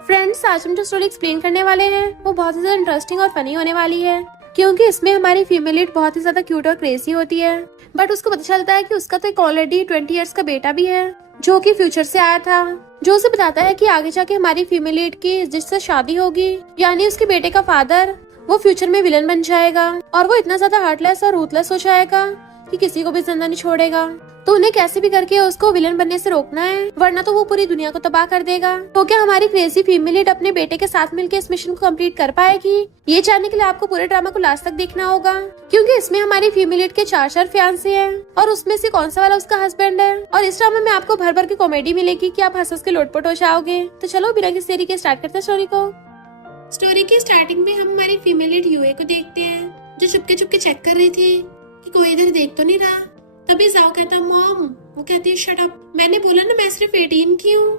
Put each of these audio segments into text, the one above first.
Friends, आज हम जो स्टोरी एक्सप्लेन करने वाले हैं वो बहुत ही ज्यादा इंटरेस्टिंग और फनी होने वाली है, क्योंकि इसमें हमारी फीमेल लीड बहुत ही ज्यादा क्यूट और क्रेजी होती है। बट उसको पता चलता है कि उसका तो एक ऑलरेडी 20 इयर्स का बेटा भी है, जो कि फ्यूचर से आया था, जो उसे बताता है कि आगे जाके हमारी फीमेल लीड की जिससे शादी होगी, यानी उसके बेटे का फादर, वो फ्यूचर में विलन बन जाएगा और वो इतना ज्यादा हार्टलेस और रूथलेस हो जाएगा कि किसी को भी जिंदा नहीं छोड़ेगा। तो उन्हें कैसे भी करके उसको विलन बनने से रोकना है, वरना तो वो पूरी दुनिया को तबाह कर देगा। तो क्या हमारी क्रेजी फीमेल लीड अपने बेटे के साथ मिलकर इस मिशन को कंप्लीट कर पाएगी? ये जानने के लिए आपको पूरे ड्रामा को लास्ट तक देखना होगा, क्योंकि इसमें हमारी फीमेल लीड के 4 फियांसे हैं और उसमें से कौन सा वाला उसका हस्बैंड है। और इस ड्रामा में आपको भर भर की कॉमेडी मिलेगी कि आप हंस के लोटपोट हो जाओगे। तो चलो बिना किसी देरी के स्टार्ट करते हैं स्टोरी को। स्टोरी की स्टार्टिंग में हम हमारी फीमेल लीड यूए को देखते हैं, जो चुपके चुपके चेक कर रही थी कि कोई इधर देख तो नहीं रहा। तभी जाओ कहता मॉम, वो कहती है शट अप, मैंने बोला ना मैं सिर्फ 18 की हूँ,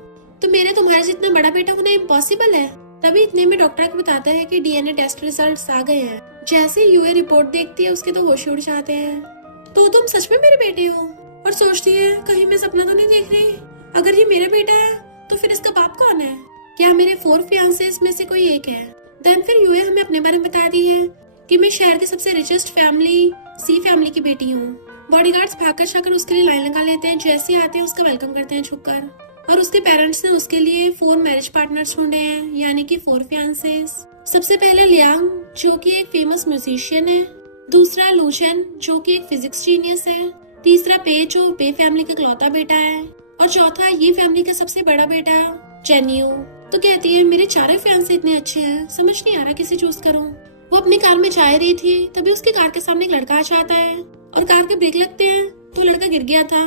तो मेरे तुम्हारा जितना बड़ा बेटा होना इम्पॉसिबल है। तभी इतने में डॉक्टर को बताता है कि डीएनए टेस्ट रिजल्ट्स आ गए हैं। जैसे यूए रिपोर्ट देखती है उसके तो होश उड़ जाते हैं। तो तुम सच में मेरे बेटे हो? और सोचती है कहीं मैं सपना तो नहीं देख रही, अगर ये मेरा बेटा है तो फिर इसका बाप कौन है? क्या मेरे 4 फियांसेस में से कोई एक है? देन फिर यूए हमें अपने बारे में बताती है कि मैं शहर के सबसे रिचेस्ट फैमिली सी फैमिली की बेटी हूँ। बॉडीगार्ड्स भागकर जाकर उसके लिए लाइन लगा लेते हैं, जैसे आते हैं उसका वेलकम करते हैं झुककर। और उसके पेरेंट्स ने उसके लिए 4 मैरिज पार्टनर्स ढूंढे हैं, यानी कि 4 फियांसेस। सबसे पहले लियांग, जो कि एक फेमस म्यूजिशियन है। दूसरा लूशन, जो कि एक फिजिक्स जीनियस है। तीसरा पे, जो पे फैमिली का इकलौता बेटा है। और चौथा ये फैमिली का सबसे बड़ा बेटा जेन्यू। तो कहती है मेरे 4 फियांसे इतने अच्छे हैं, समझ नहीं आ रहा किसे चूज करूं। वो अपनी कार में जा रही थी, तभी उसकी कार के सामने एक लड़का आ जाता है और कार के ब्रेक लगते हैं तो लड़का गिर गया था।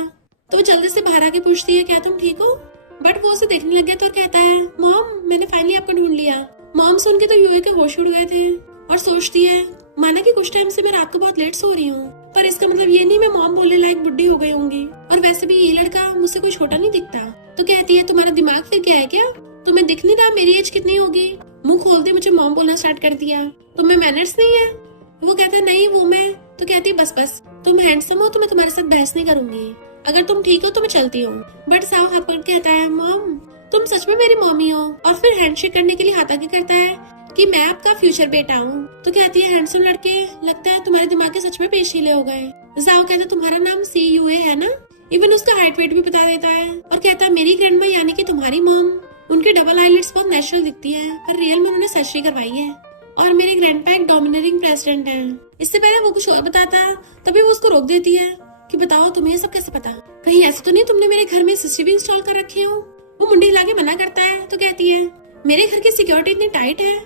तो वो जल्दी से बाहर आके पूछती है क्या तुम ठीक हो? बट वो उसे देखने लग गया तो कहता है मॉम, मैंने फाइनली आपको ढूंढ लिया। मॉम सुन के तो यूए के होश उड़ गए थे और सोचती है माना कि कुछ टाइम से मैं रात को बहुत लेट सो रही हूँ, पर इसका मतलब ये नहीं मैं मॉम बोलने लायक बुढ़ी हो गई होंगी। और वैसे भी ये लड़का मुझसे कोई छोटा नहीं दिखता। तो कहती है तुम्हारा दिमाग फिर क्या है क्या? तुम्हें दिख नहीं रहा मेरी एज कितनी होगी? मुंह खोलते मुझे मॉम बोलना स्टार्ट कर दिया। तुम्हें मैनर्स नहीं है? वो कहता है नहीं वो मैं। तो कहती है बस तुम हैंडसम हो तो मैं तुम्हारे साथ बहस नहीं करूंगी, अगर तुम ठीक हो तो मैं चलती हूँ। बट साव हपड़ कहता है मॉम तुम सच में मेरी मॉमी हो, और फिर हैंडशेक करने के लिए हाथ आगे करता है कि मैं आपका फ्यूचर बेटा हूँ। तो कहती है हैंडसम लड़के, लगता है तुम्हारे दिमाग के सच में पेशीले हो गए। जाओ कहता है तुम्हारा नाम CUA है ना? इवन उसका हाइट वेट भी बता देता है और कहता है मेरी ग्रैंडमा यानी कि तुम्हारी मॉम, उनकी डबल आईलिड्स बहुत नेचुरल दिखती है, पर रियल में उन्होंने सर्जरी करवाई है। और मेरे ग्रैंडपा एक डोमिनेटिंग प्रेसिडेंट है। इससे पहले वो कुछ और बताता, तभी वो उसको रोक देती है कि बताओ तुम्हें ये सब कैसे पता? कहीं ऐसा तो नहीं तुमने मेरे घर में CCTV इंस्टॉल कर रखे हो? वो मुंडी हिला के मना करता है। तो कहती है मेरे घर की सिक्योरिटी इतनी टाइट है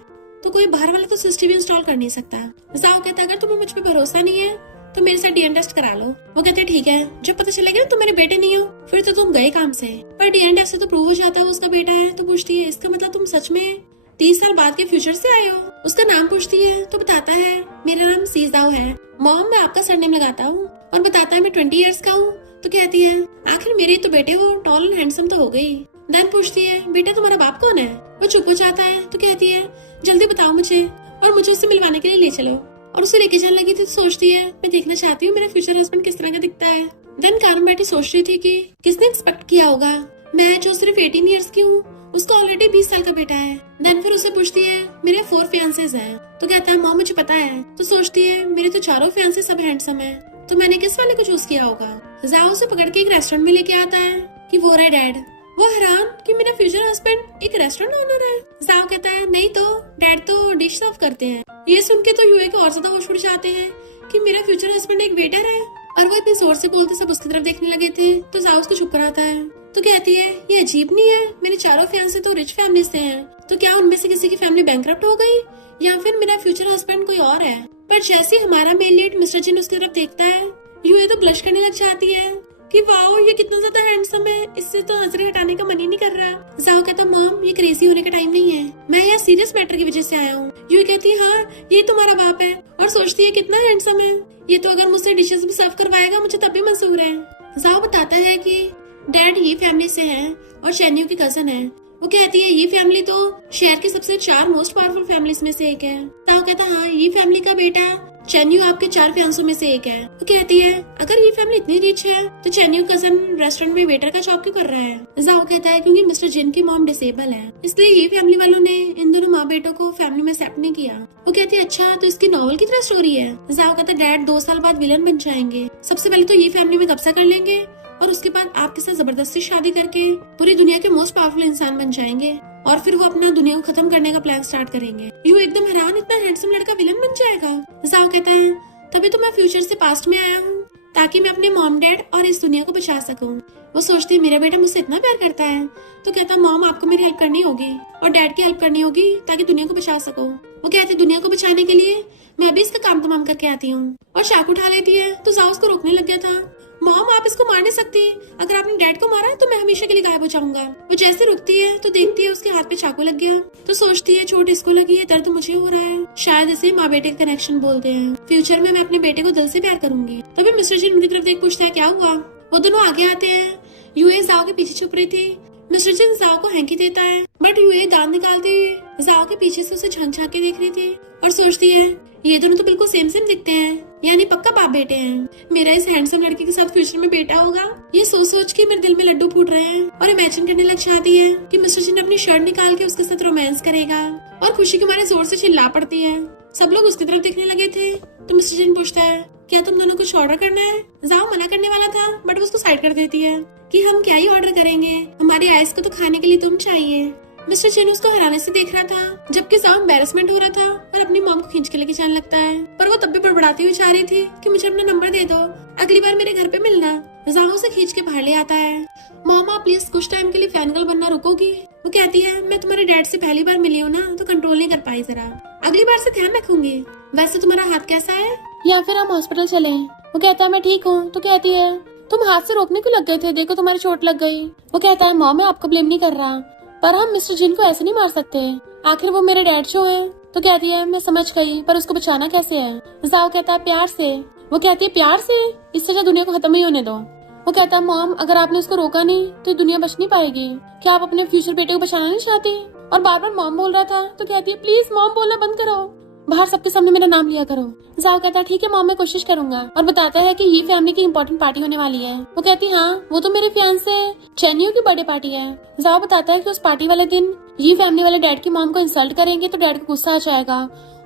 तो कोई बाहर वाला तो CCTV इंस्टॉल कर नहीं सकता। जाओ कहता अगर तुम्हें मुझ पर भरोसा नहीं है तो मेरे साथ DNA टेस्ट करा लो। वो कहते ठीक है, जब पता चलेगा ना तुम मेरे बेटे नहीं हो फिर तो तुम गए काम से। पर DNA टेस्ट से तो प्रूव हो जाता है उसका बेटा है। तो पूछती है इसका मतलब तुम सच में 30 साल बाद के फ्यूचर से आए हो? उसका नाम पूछती है तो बताता है मेरा नाम सीजाओ है मॉम, मैं आपका सरनेम लगाता हूँ। और बताता है मैं 20 इयर्स का हूँ। तो कहती है आखिर मेरे तो बेटे हो टॉल एंड हैंडसम तो हो गई। देन पूछती है बेटा तुम्हारा बाप कौन है? वो चुप हो जाता है। तो कहती है जल्दी बताओ मुझे, और मुझे उससे मिलवाने के लिए ले चलो। और उसे लेके जाने लगी थी तो सोचती है मैं देखना चाहती हूँ मेरा फ्यूचर हस्बैंड किस तरह का दिखता है। देन कार में बैठी सोच रही थी कि किसने एक्सपेक्ट किया होगा मैं जो सिर्फ 18 इयर्स की हूँ, उसका ऑलरेडी 20 साल का बेटा है। देन फिर उसे पूछती है मेरे 4 फियांसेस हैं। तो कहता है मॉम मुझे पता है। तो सोचती है मेरे तो 4 फियांसे सब हैंडसम है, तो मैंने किस वाले को चूज किया होगा? जाओ उसे पकड़ के एक रेस्टोरेंट में लेके आता है कि वो रहा डैड। वो हैरान कि मेरा फ्यूचर हस्बैंड एक रेस्टोरेंट ओनर है। जाओ कहता है नहीं तो डैड तो डिश सर्व करते हैं। ये सुन के तो यूए के और ज्यादा होश उड़ जाते हैं कि मेरा फ्यूचर हस्बैंड एक वेटर है। और वो इतनी जोर से बोलते सब उसकी तरफ देखने लगे थे। तो जाओ उसको चुप कराता है। तो कहती है ये अजीब नहीं है, मेरे 4 फियांसे तो रिच फैमिली से हैं, तो क्या उनमें से किसी की फैमिली बैंकरप्ट हो गई या फिर मेरा फ्यूचर हस्बैंड कोई और है? पर जैसे हमारा मेल लीड मिस्टर जिन उसकी तरफ देखता है, यूए तो ब्लश करने लग जाती है कि वाओ ये कितना ज्यादा हैंडसम है, इससे तो नजरें हटाने का मन ही नहीं कर रहा। जाओ कहता मॉम ये क्रेजी होने का टाइम नहीं है, मैं यहाँ सीरियस मैटर की वजह से आया हूँ। यूए कहती है हाँ ये तुम्हारा बाप है, और सोचती है कितना हैंडसम है, ये तो अगर मुझसे डिशेस भी सर्व करवाएगा मुझे तब भी मंजूर है। जाओ बताता है कि डैड ये फैमिली से है और चैन्यू की कजन है। वो कहती है ये फैमिली तो शहर के सबसे 4 मोस्ट पावरफुल फैमिलीज में से एक है। ताओ कहता हाँ ये फैमिली का बेटा चेन्यू आपके 4 फियांसों में से एक है। वो कहती है अगर ये फैमिली इतनी रिच है तो चेन्यू कजन रेस्टोरेंट में वेटर का जॉब क्यों कर रहा है। जाओ कहता है क्योंकि मिस्टर जिन की मॉम डिसेबल है, इसलिए ये फैमिली वालों ने इन दोनों माँ बेटों को फैमिली में एक्सेप्ट नहीं किया। वो कहती है अच्छा तो इसकी नॉवल की तरह स्टोरी है। जाओ कहता है डैड 2 साल बाद विलन बन जाएंगे, सबसे पहले तो ये फैमिली में कब्जा कर लेंगे और उसके बाद आपके साथ जबरदस्ती शादी करके पूरी दुनिया के मोस्ट पावरफुल इंसान बन जाएंगे और फिर वो अपना दुनिया को खत्म करने का प्लान स्टार्ट करेंगे। यू एकदम हैरान, इतना हैंडसम लड़का विलन बन जाएगा। जाओ कहता है तभी तो मैं फ्यूचर से पास्ट में आया हूँ ताकि मैं अपने मॉम डैड और इस दुनिया को बचा सकूं। वो सोचती है मेरा बेटा मुझसे इतना प्यार करता है, तो कहता मॉम आपको मेरी हेल्प करनी होगी और डैड की हेल्प करनी होगी ताकि दुनिया को बचा सको। वो कहते दुनिया को बचाने के लिए मैं अभी इसका काम तमाम करके आती हूँ और चाकू उठा लेती है। तो जाओ उसको रोकने लग गया था। मॉम आप इसको मार नहीं सकती, अगर आपने डैड को मारा तो मैं हमेशा के लिए गायब हो जाऊंगा। वो जैसे रुकती है तो देखती है उसके हाथ पे चाकू लग गया, तो सोचती है चोट इसको लगी है, दर्द मुझे हो रहा है, शायद इसे माँ बेटे का कनेक्शन बोलते हैं, फ्यूचर में मैं अपने बेटे को दिल से प्यार करूंगी। तभी मिस्टर जिन उनकी तरफ देख पूछता है क्या हुआ। वो दोनों आगे आते हैं। यूए जाओ के पीछे छुप रही थी। मिस्टर जिन जाओ को हैंकी देता है बट यूए दांत निकालती है जाओ के पीछे से उसे झांक झांक के देख रही थी और सोचती है ये दोनों तो बिल्कुल सेम सेम दिखते हैं, यानी पक्का बाप बेटे हैं। मेरा इस हैंडसम लड़के के साथ फ्यूचर में बेटा होगा। ये सोच सोच के मेरे दिल में लड्डू फूट रहे हैं और इमेजिन करने लग जाती है कि मिस्टर जिन अपनी शर्ट निकाल के उसके साथ रोमांस करेगा और खुशी के मारे जोर से चिल्ला पड़ती है। सब लोग उसकी तरफ देखने लगे थे तो मिस्टर जिन पूछता है क्या तुम दोनों कुछ ऑर्डर करना है। जाओ मना करने वाला था बट वो उसको साइड कर देती है कि हम क्या ही ऑर्डर करेंगे, हमारी आइस को तो खाने के लिए तुम चाहिए। मिस्टर चिन उसको हराने से देख रहा था जबकि जाओ एम्बेरसमेंट हो रहा था और अपनी मॉम को खींच के लेके जाने लगता है, पर वो तब भी बड़बड़ाती हुई चाह रही थी कि मुझे अपना नंबर दे दो, अगली बार मेरे घर पे मिलना। जाओ उसे खींच के बाहर ले आता है। मॉम आप प्लीज कुछ टाइम के लिए फैन गर्ल बनना रुकोगी। वो कहती है मैं तुम्हारे डैड से पहली बार मिली हूँ ना तो कंट्रोल नहीं कर पाई, जरा अगली बार से ध्यान रखूंगी। वैसे तुम्हारा हाथ कैसा है या फिर हम हॉस्पिटल चले। वो कहता है मैं ठीक हूँ। तो कहती है तुम हाथ से रोकने क्यों लग गए थे, देखो तुम्हारी चोट लग गई। वो कहता है मॉम मैं आपको ब्लेम नहीं कर रहा, पर हम मिस्टर जिन को ऐसे नहीं मार सकते, आखिर वो मेरे डैड जो हैं। तो कहती है मैं समझ गई, पर उसको बचाना कैसे है। जाओ कहता है प्यार से। वो कहती है प्यार से, इससे क्या दुनिया को खत्म ही होने दो। वो कहता है मॉम अगर आपने उसको रोका नहीं तो ये दुनिया बच नहीं पाएगी, क्या आप अपने फ्यूचर बेटे को बचाना नहीं चाहती। और बार बार मॉम बोल रहा था। तो कहती है प्लीज मॉम बोलना बंद करो, बाहर सबके सामने मेरा नाम लिया करो। जाओ कहता है ठीक है मॉम मैं कोशिश करूंगा, और बताता है कि ये फैमिली की इम्पोर्टेंट पार्टी होने वाली है। वो कहती है हाँ वो तो मेरे फियांसे चेन्यू की बर्थडे पार्टी है। जाओ बताता है कि उस पार्टी वाले दिन ये फैमिली वाले डैड की मॉम को इंसल्ट करेंगे तो डैड को गुस्सा आ जाएगा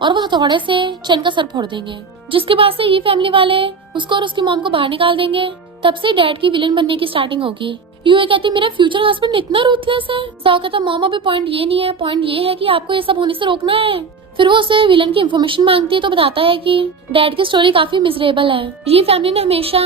और वो हथौड़े से चन का सर फोड़ देंगे, जिसके बाद से ये फैमिली वाले उसको और उसकी मॉम को बाहर निकाल देंगे। तब से डैड की विलेन बनने की स्टार्टिंग होगी। यूए कहती मेरा फ्यूचर हस्बैंड इतना रूथलेस है। जाओ कहता मॉम अभी पॉइंट ये नहीं है, पॉइंट ये है कि आपको ये सब होने से रोकना है। फिर वो उसे विलन की इन्फॉर्मेशन मांगती है तो बताता है कि डैड की स्टोरी काफी मिजरेबल है। ये फैमिली ने हमेशा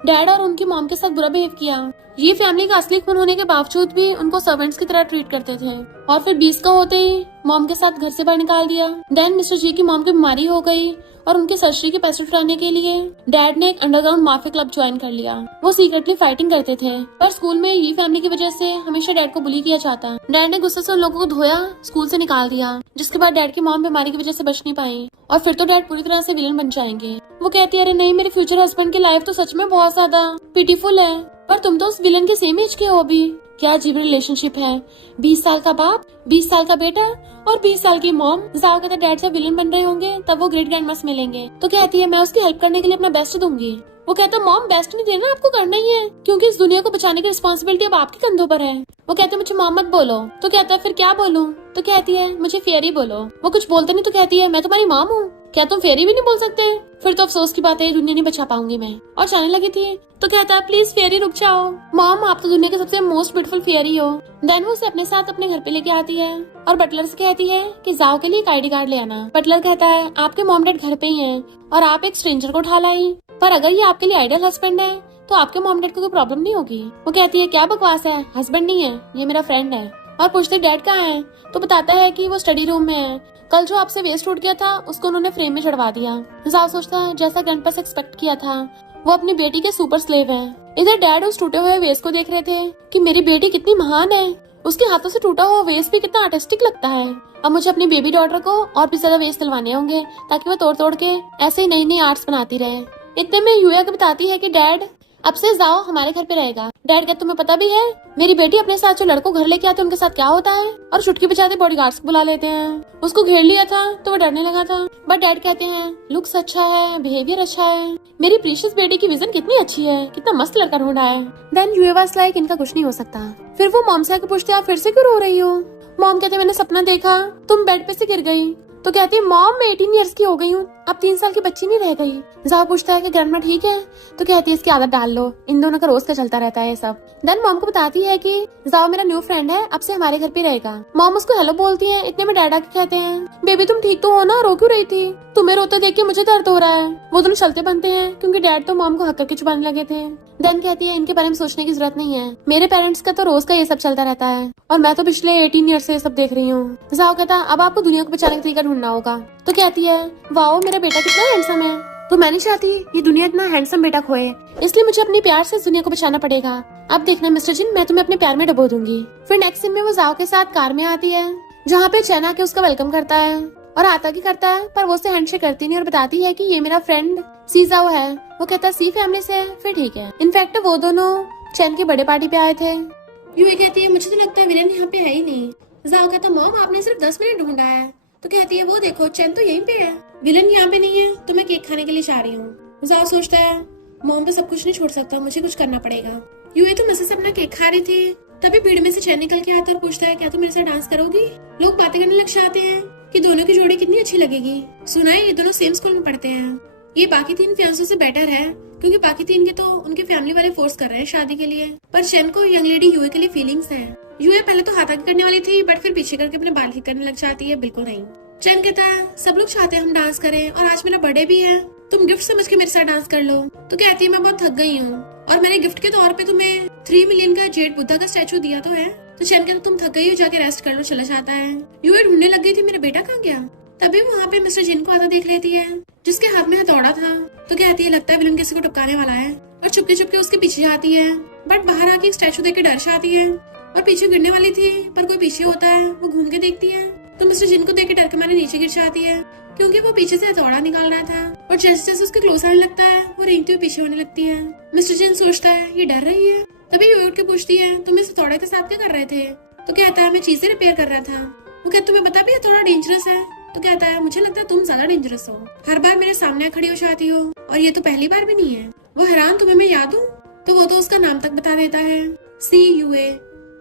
डैड और उनकी मॉम के साथ बुरा बिहेव किया। ये फैमिली का असली खून होने के बावजूद भी उनको सर्वेंट्स की तरह ट्रीट करते थे और फिर 20 का होते ही मॉम के साथ घर से बाहर निकाल दिया। देन मिस्टर जी की मॉम की बीमारी हो गई और उनके सर्जरी के पैसे उठाने के लिए डैड ने एक अंडरग्राउंड माफिया क्लब ज्वाइन कर लिया। वो सीक्रेटली फाइटिंग करते थे, पर स्कूल में ये फैमिली की वजह से हमेशा डैड को बुली किया जाता। डैड ने गुस्से से उन लोगों को धोया, स्कूल से निकाल दिया, जिसके बाद डैड की मॉम बीमारी की वजह से बच नहीं पाई और फिर तो डैड पूरी तरह से विलन बन जाएंगे। वो कहती है अरे नहीं मेरे फ्यूचर हस्बैंड की लाइफ तो सच में बहुत ज्यादा पिटीफुल है, पर तुम तो उस विलन के सेम एज के हो अभी। क्या अजीब रिलेशनशिप है, 20 साल का बाप, 20 साल का बेटा और 20 साल की मॉम। जाओ कहता डैड जब विलन बन रहे होंगे तब वो ग्रेट ग्रैंडमा से मिलेंगे। तो कहती है मैं उसकी हेल्प करने के लिए अपना बेस्ट दूंगी। वो कहता मॉम बेस्ट नहीं देना, आपको करना ही है क्योंकि इस दुनिया को बचाने की रिस्पॉन्सिबिलिटी अब आपके कंधों पर है। वो कहते मुझे मॉम मत बोलो। तो कहता है फिर क्या बोलूं। तो कहती है मुझे फेरी बोलो। वो कुछ बोलते नहीं तो कहती है मैं तुम्हारी मॉम हूँ, क्या तुम फेरी भी नहीं बोल सकते। फिर तो अफसोस की बात है दुनिया नहीं बचा पाऊंगी मैं, और जाने लगी थी। तो कहता है प्लीज फेरी रुक जाओ, मॉम आप तो दुनिया के सबसे मोस्ट ब्यूटीफुल फेरी हो। देन वो उसे अपने साथ अपने घर पे लेके आती है और बटलर से कहती है कि जाओ के लिए एक ID कार्ड ले आना। बटलर कहता है आपके मॉम डैड घर पे ही हैं और आप एक स्ट्रेंजर को उठा लाई, पर अगर ये आपके लिए आइडियल हस्बैंड है तो आपके मॉम डैड को कोई प्रॉब्लम नहीं होगी। वो कहती है क्या बकवास है, हस्बैंड नहीं है ये मेरा फ्रेंड है। और पूछते डैड कहाँ है। तो बताता है कि वो स्टडी रूम में है, कल जो आपसे वेस्ट टूट गया था उसको उन्होंने फ्रेम में चढ़वा दिया। जाओ सोचता है जैसा ग्रैंडपा से एक्सपेक्ट किया था, वो अपनी बेटी के सुपर स्लेव है। इधर डैड उस टूटे हुए वेस्ट को देख रहे थे कि मेरी बेटी कितनी महान है, उसके हाथों से टूटा हुआ वेस्ट भी कितना आर्टिस्टिक लगता है। अब मुझे अपनी बेबी डॉटर को और भी ज्यादा वेस्ट दिलवाने होंगे ताकि वो तोड़ तोड़ के ऐसे ही नई नई आर्ट्स बनाती रहे। इतने में यूया को बताती है कि डैड अब से जाओ हमारे घर पे रहेगा। डैड कहते तुम्हें पता भी है मेरी बेटी अपने साथ जो लड़कों घर लेके आते उनके साथ क्या होता है, और चुटकी बजाते बॉडीगार्ड्स को बुला लेते हैं। उसको घेर लिया था तो वो डरने लगा था, बट डैड कहते हैं लुक्स अच्छा है, बिहेवियर अच्छा है, मेरी प्रीशियस बेटी की विजन कितनी अच्छी है, कितना मस्त लड़का ढूंढा है। देन यूए वाज लाइक इनका कुछ नहीं हो सकता। फिर वो मॉम से आके पूछते आप फिर से क्यों रो रही हो। मॉम कहते मैंने सपना देखा तुम बेड पे से गिर गई। तो कहती है मॉम मैं 18 इयर्स की हो गई हूँ, अब 3 साल की बच्ची नहीं रह गई। जाओ पूछता है कि ग्रैंडमा ठीक है, तो कहती है इसकी आदत डाल लो, इन दोनों का रोज का चलता रहता है ये सब। देन मॉम को बताती है कि जाओ मेरा न्यू फ्रेंड है, अब से हमारे घर पे रहेगा। मॉम उसको हेलो बोलती है, इतने में डैडा के कहते हैं बेबी तुम ठीक तो हो ना, रो क्यों रही थी, तुम्हें रोते देख के मुझे दर्द हो रहा है। वो दोनों चलते बनते हैं क्योंकि डैड तो मॉम को हक करके छुपाने लगे थे। देन कहती है इनके बारे में सोचने की जरूरत नहीं है, मेरे पेरेंट्स का तो रोज का ये सब चलता रहता है और मैं तो पिछले 18 ईयर से ये सब देख रही हूँ। जाओ कहता अब आपको दुनिया को बचाने का तरीका ढूंढना होगा। तो कहती है वाओ मेरा बेटा कितना हैंडसम है, तो मैं नहीं चाहती ये दुनिया इतना हैंडसम बेटा खोए, इसलिए मुझे अपने प्यार से इस दुनिया को बचाना पड़ेगा। अब देखना मिस्टर जिन मैं तुम्हें अपने प्यार में डुबो दूंगी। फिर नेक्स्ट सीन में वो जाओ के साथ कार में आती है जहाँ पे चैन आके उसका वेलकम करता है और आता की करता है, पर वो उससे हैंडशेक करती नहीं और बताती है कि ये मेरा फ्रेंड सीजाओ है। वो कहता है सी फैमिली से है, फिर ठीक है। इनफैक्ट वो दोनों चैन की बर्थडे पार्टी पे आए थे। यूए कहती है मुझे तो लगता है विलन यहाँ पे है ही नहीं। जाओ कहता मॉम आपने सिर्फ 10 मिनट ढूंढा है। तो कहती है वो देखो चैन तो यहीं पे है, विलन यहाँ पे नहीं है, तो मैं केक खाने के लिए जा रही हूँ। जाओ सोचता है मॉम तो सब कुछ नहीं छोड़ सकता, मुझे कुछ करना पड़ेगा। यूए तो मजे से अपना केक खा रही थी, तभी भीड़ में से चैन निकल के आता है और पूछता है क्या तुम मेरे साथ डांस करोगी। लोग बातें करने लग जाते हैं कि दोनों की जोड़ी कितनी अच्छी लगेगी। सुना है ये दोनों सेम स्कूल में पढ़ते हैं, ये बाकी 3 फियांसों से बेटर है क्योंकि बाकी 3 के तो उनके फैमिली वाले फोर्स कर रहे हैं शादी के लिए, पर चैन को यंग लेडी यूए के लिए फीलिंग्स हैं। यूए पहले तो हाथ आगे करने वाली थी बट फिर पीछे करके अपने बाल ठीक करने लग जाती है, बिल्कुल नहीं। चैन कहता है सब लोग चाहते हैं हम डांस करें और आज मेरा बर्थडे भी है, तुम गिफ्ट समझ के मेरे साथ डांस कर लो। तो कहती है मैं बहुत थक गई हूँ और मैंने गिफ्ट के तौर पे तुम्हें 3 मिलियन का जेड बुद्धा का स्टैचू दिया तो है। तो चैन कहता तुम थक गई हो, जाके रेस्ट कर लो, चला जाता है। यूए ढूंढने लग गई थी मेरा बेटा कहाँ गया, तभी वहाँ पे मिस्टर जिन को आता देख लेती है जिसके हाथ में हथौड़ा था। तो कहती है लगता है विलन किसी को टपकाने वाला है और चुपके चुपके उसके पीछे जाती है, बट बाहर आके एक स्टैचू देख के डर जाती है और पीछे गिरने वाली थी पर कोई पीछे होता है। वो घूम के देखती है तो मिस्टर जिन को देख के डर के मारे नीचे गिर जाती है क्योंकि वो पीछे से हथौड़ा निकाल रहा था और जैसे जैसे उसके क्लोज आने लगता है वो रेंगती हुई पीछे होने लगती है। मिस्टर जिन सोचता है ये डर रही है, तभी यूए उठ के पूछती है तुम इस हथौड़े के साथ क्या कर रहे थे। तो कहता है मैं चीजें रिपेयर कर रहा था। वो कहता तुम्हें पता भी हथौड़ा डेंजरस है। तो कहता है मुझे लगता है तुम ज्यादा डेंजरस हो, हर बार मेरे सामने खड़ी हो जाती हो और ये तो पहली बार भी नहीं है। वो हैरान तुम्हें मैं याद हूँ, तो वो तो उसका नाम तक बता देता है, सी यूए,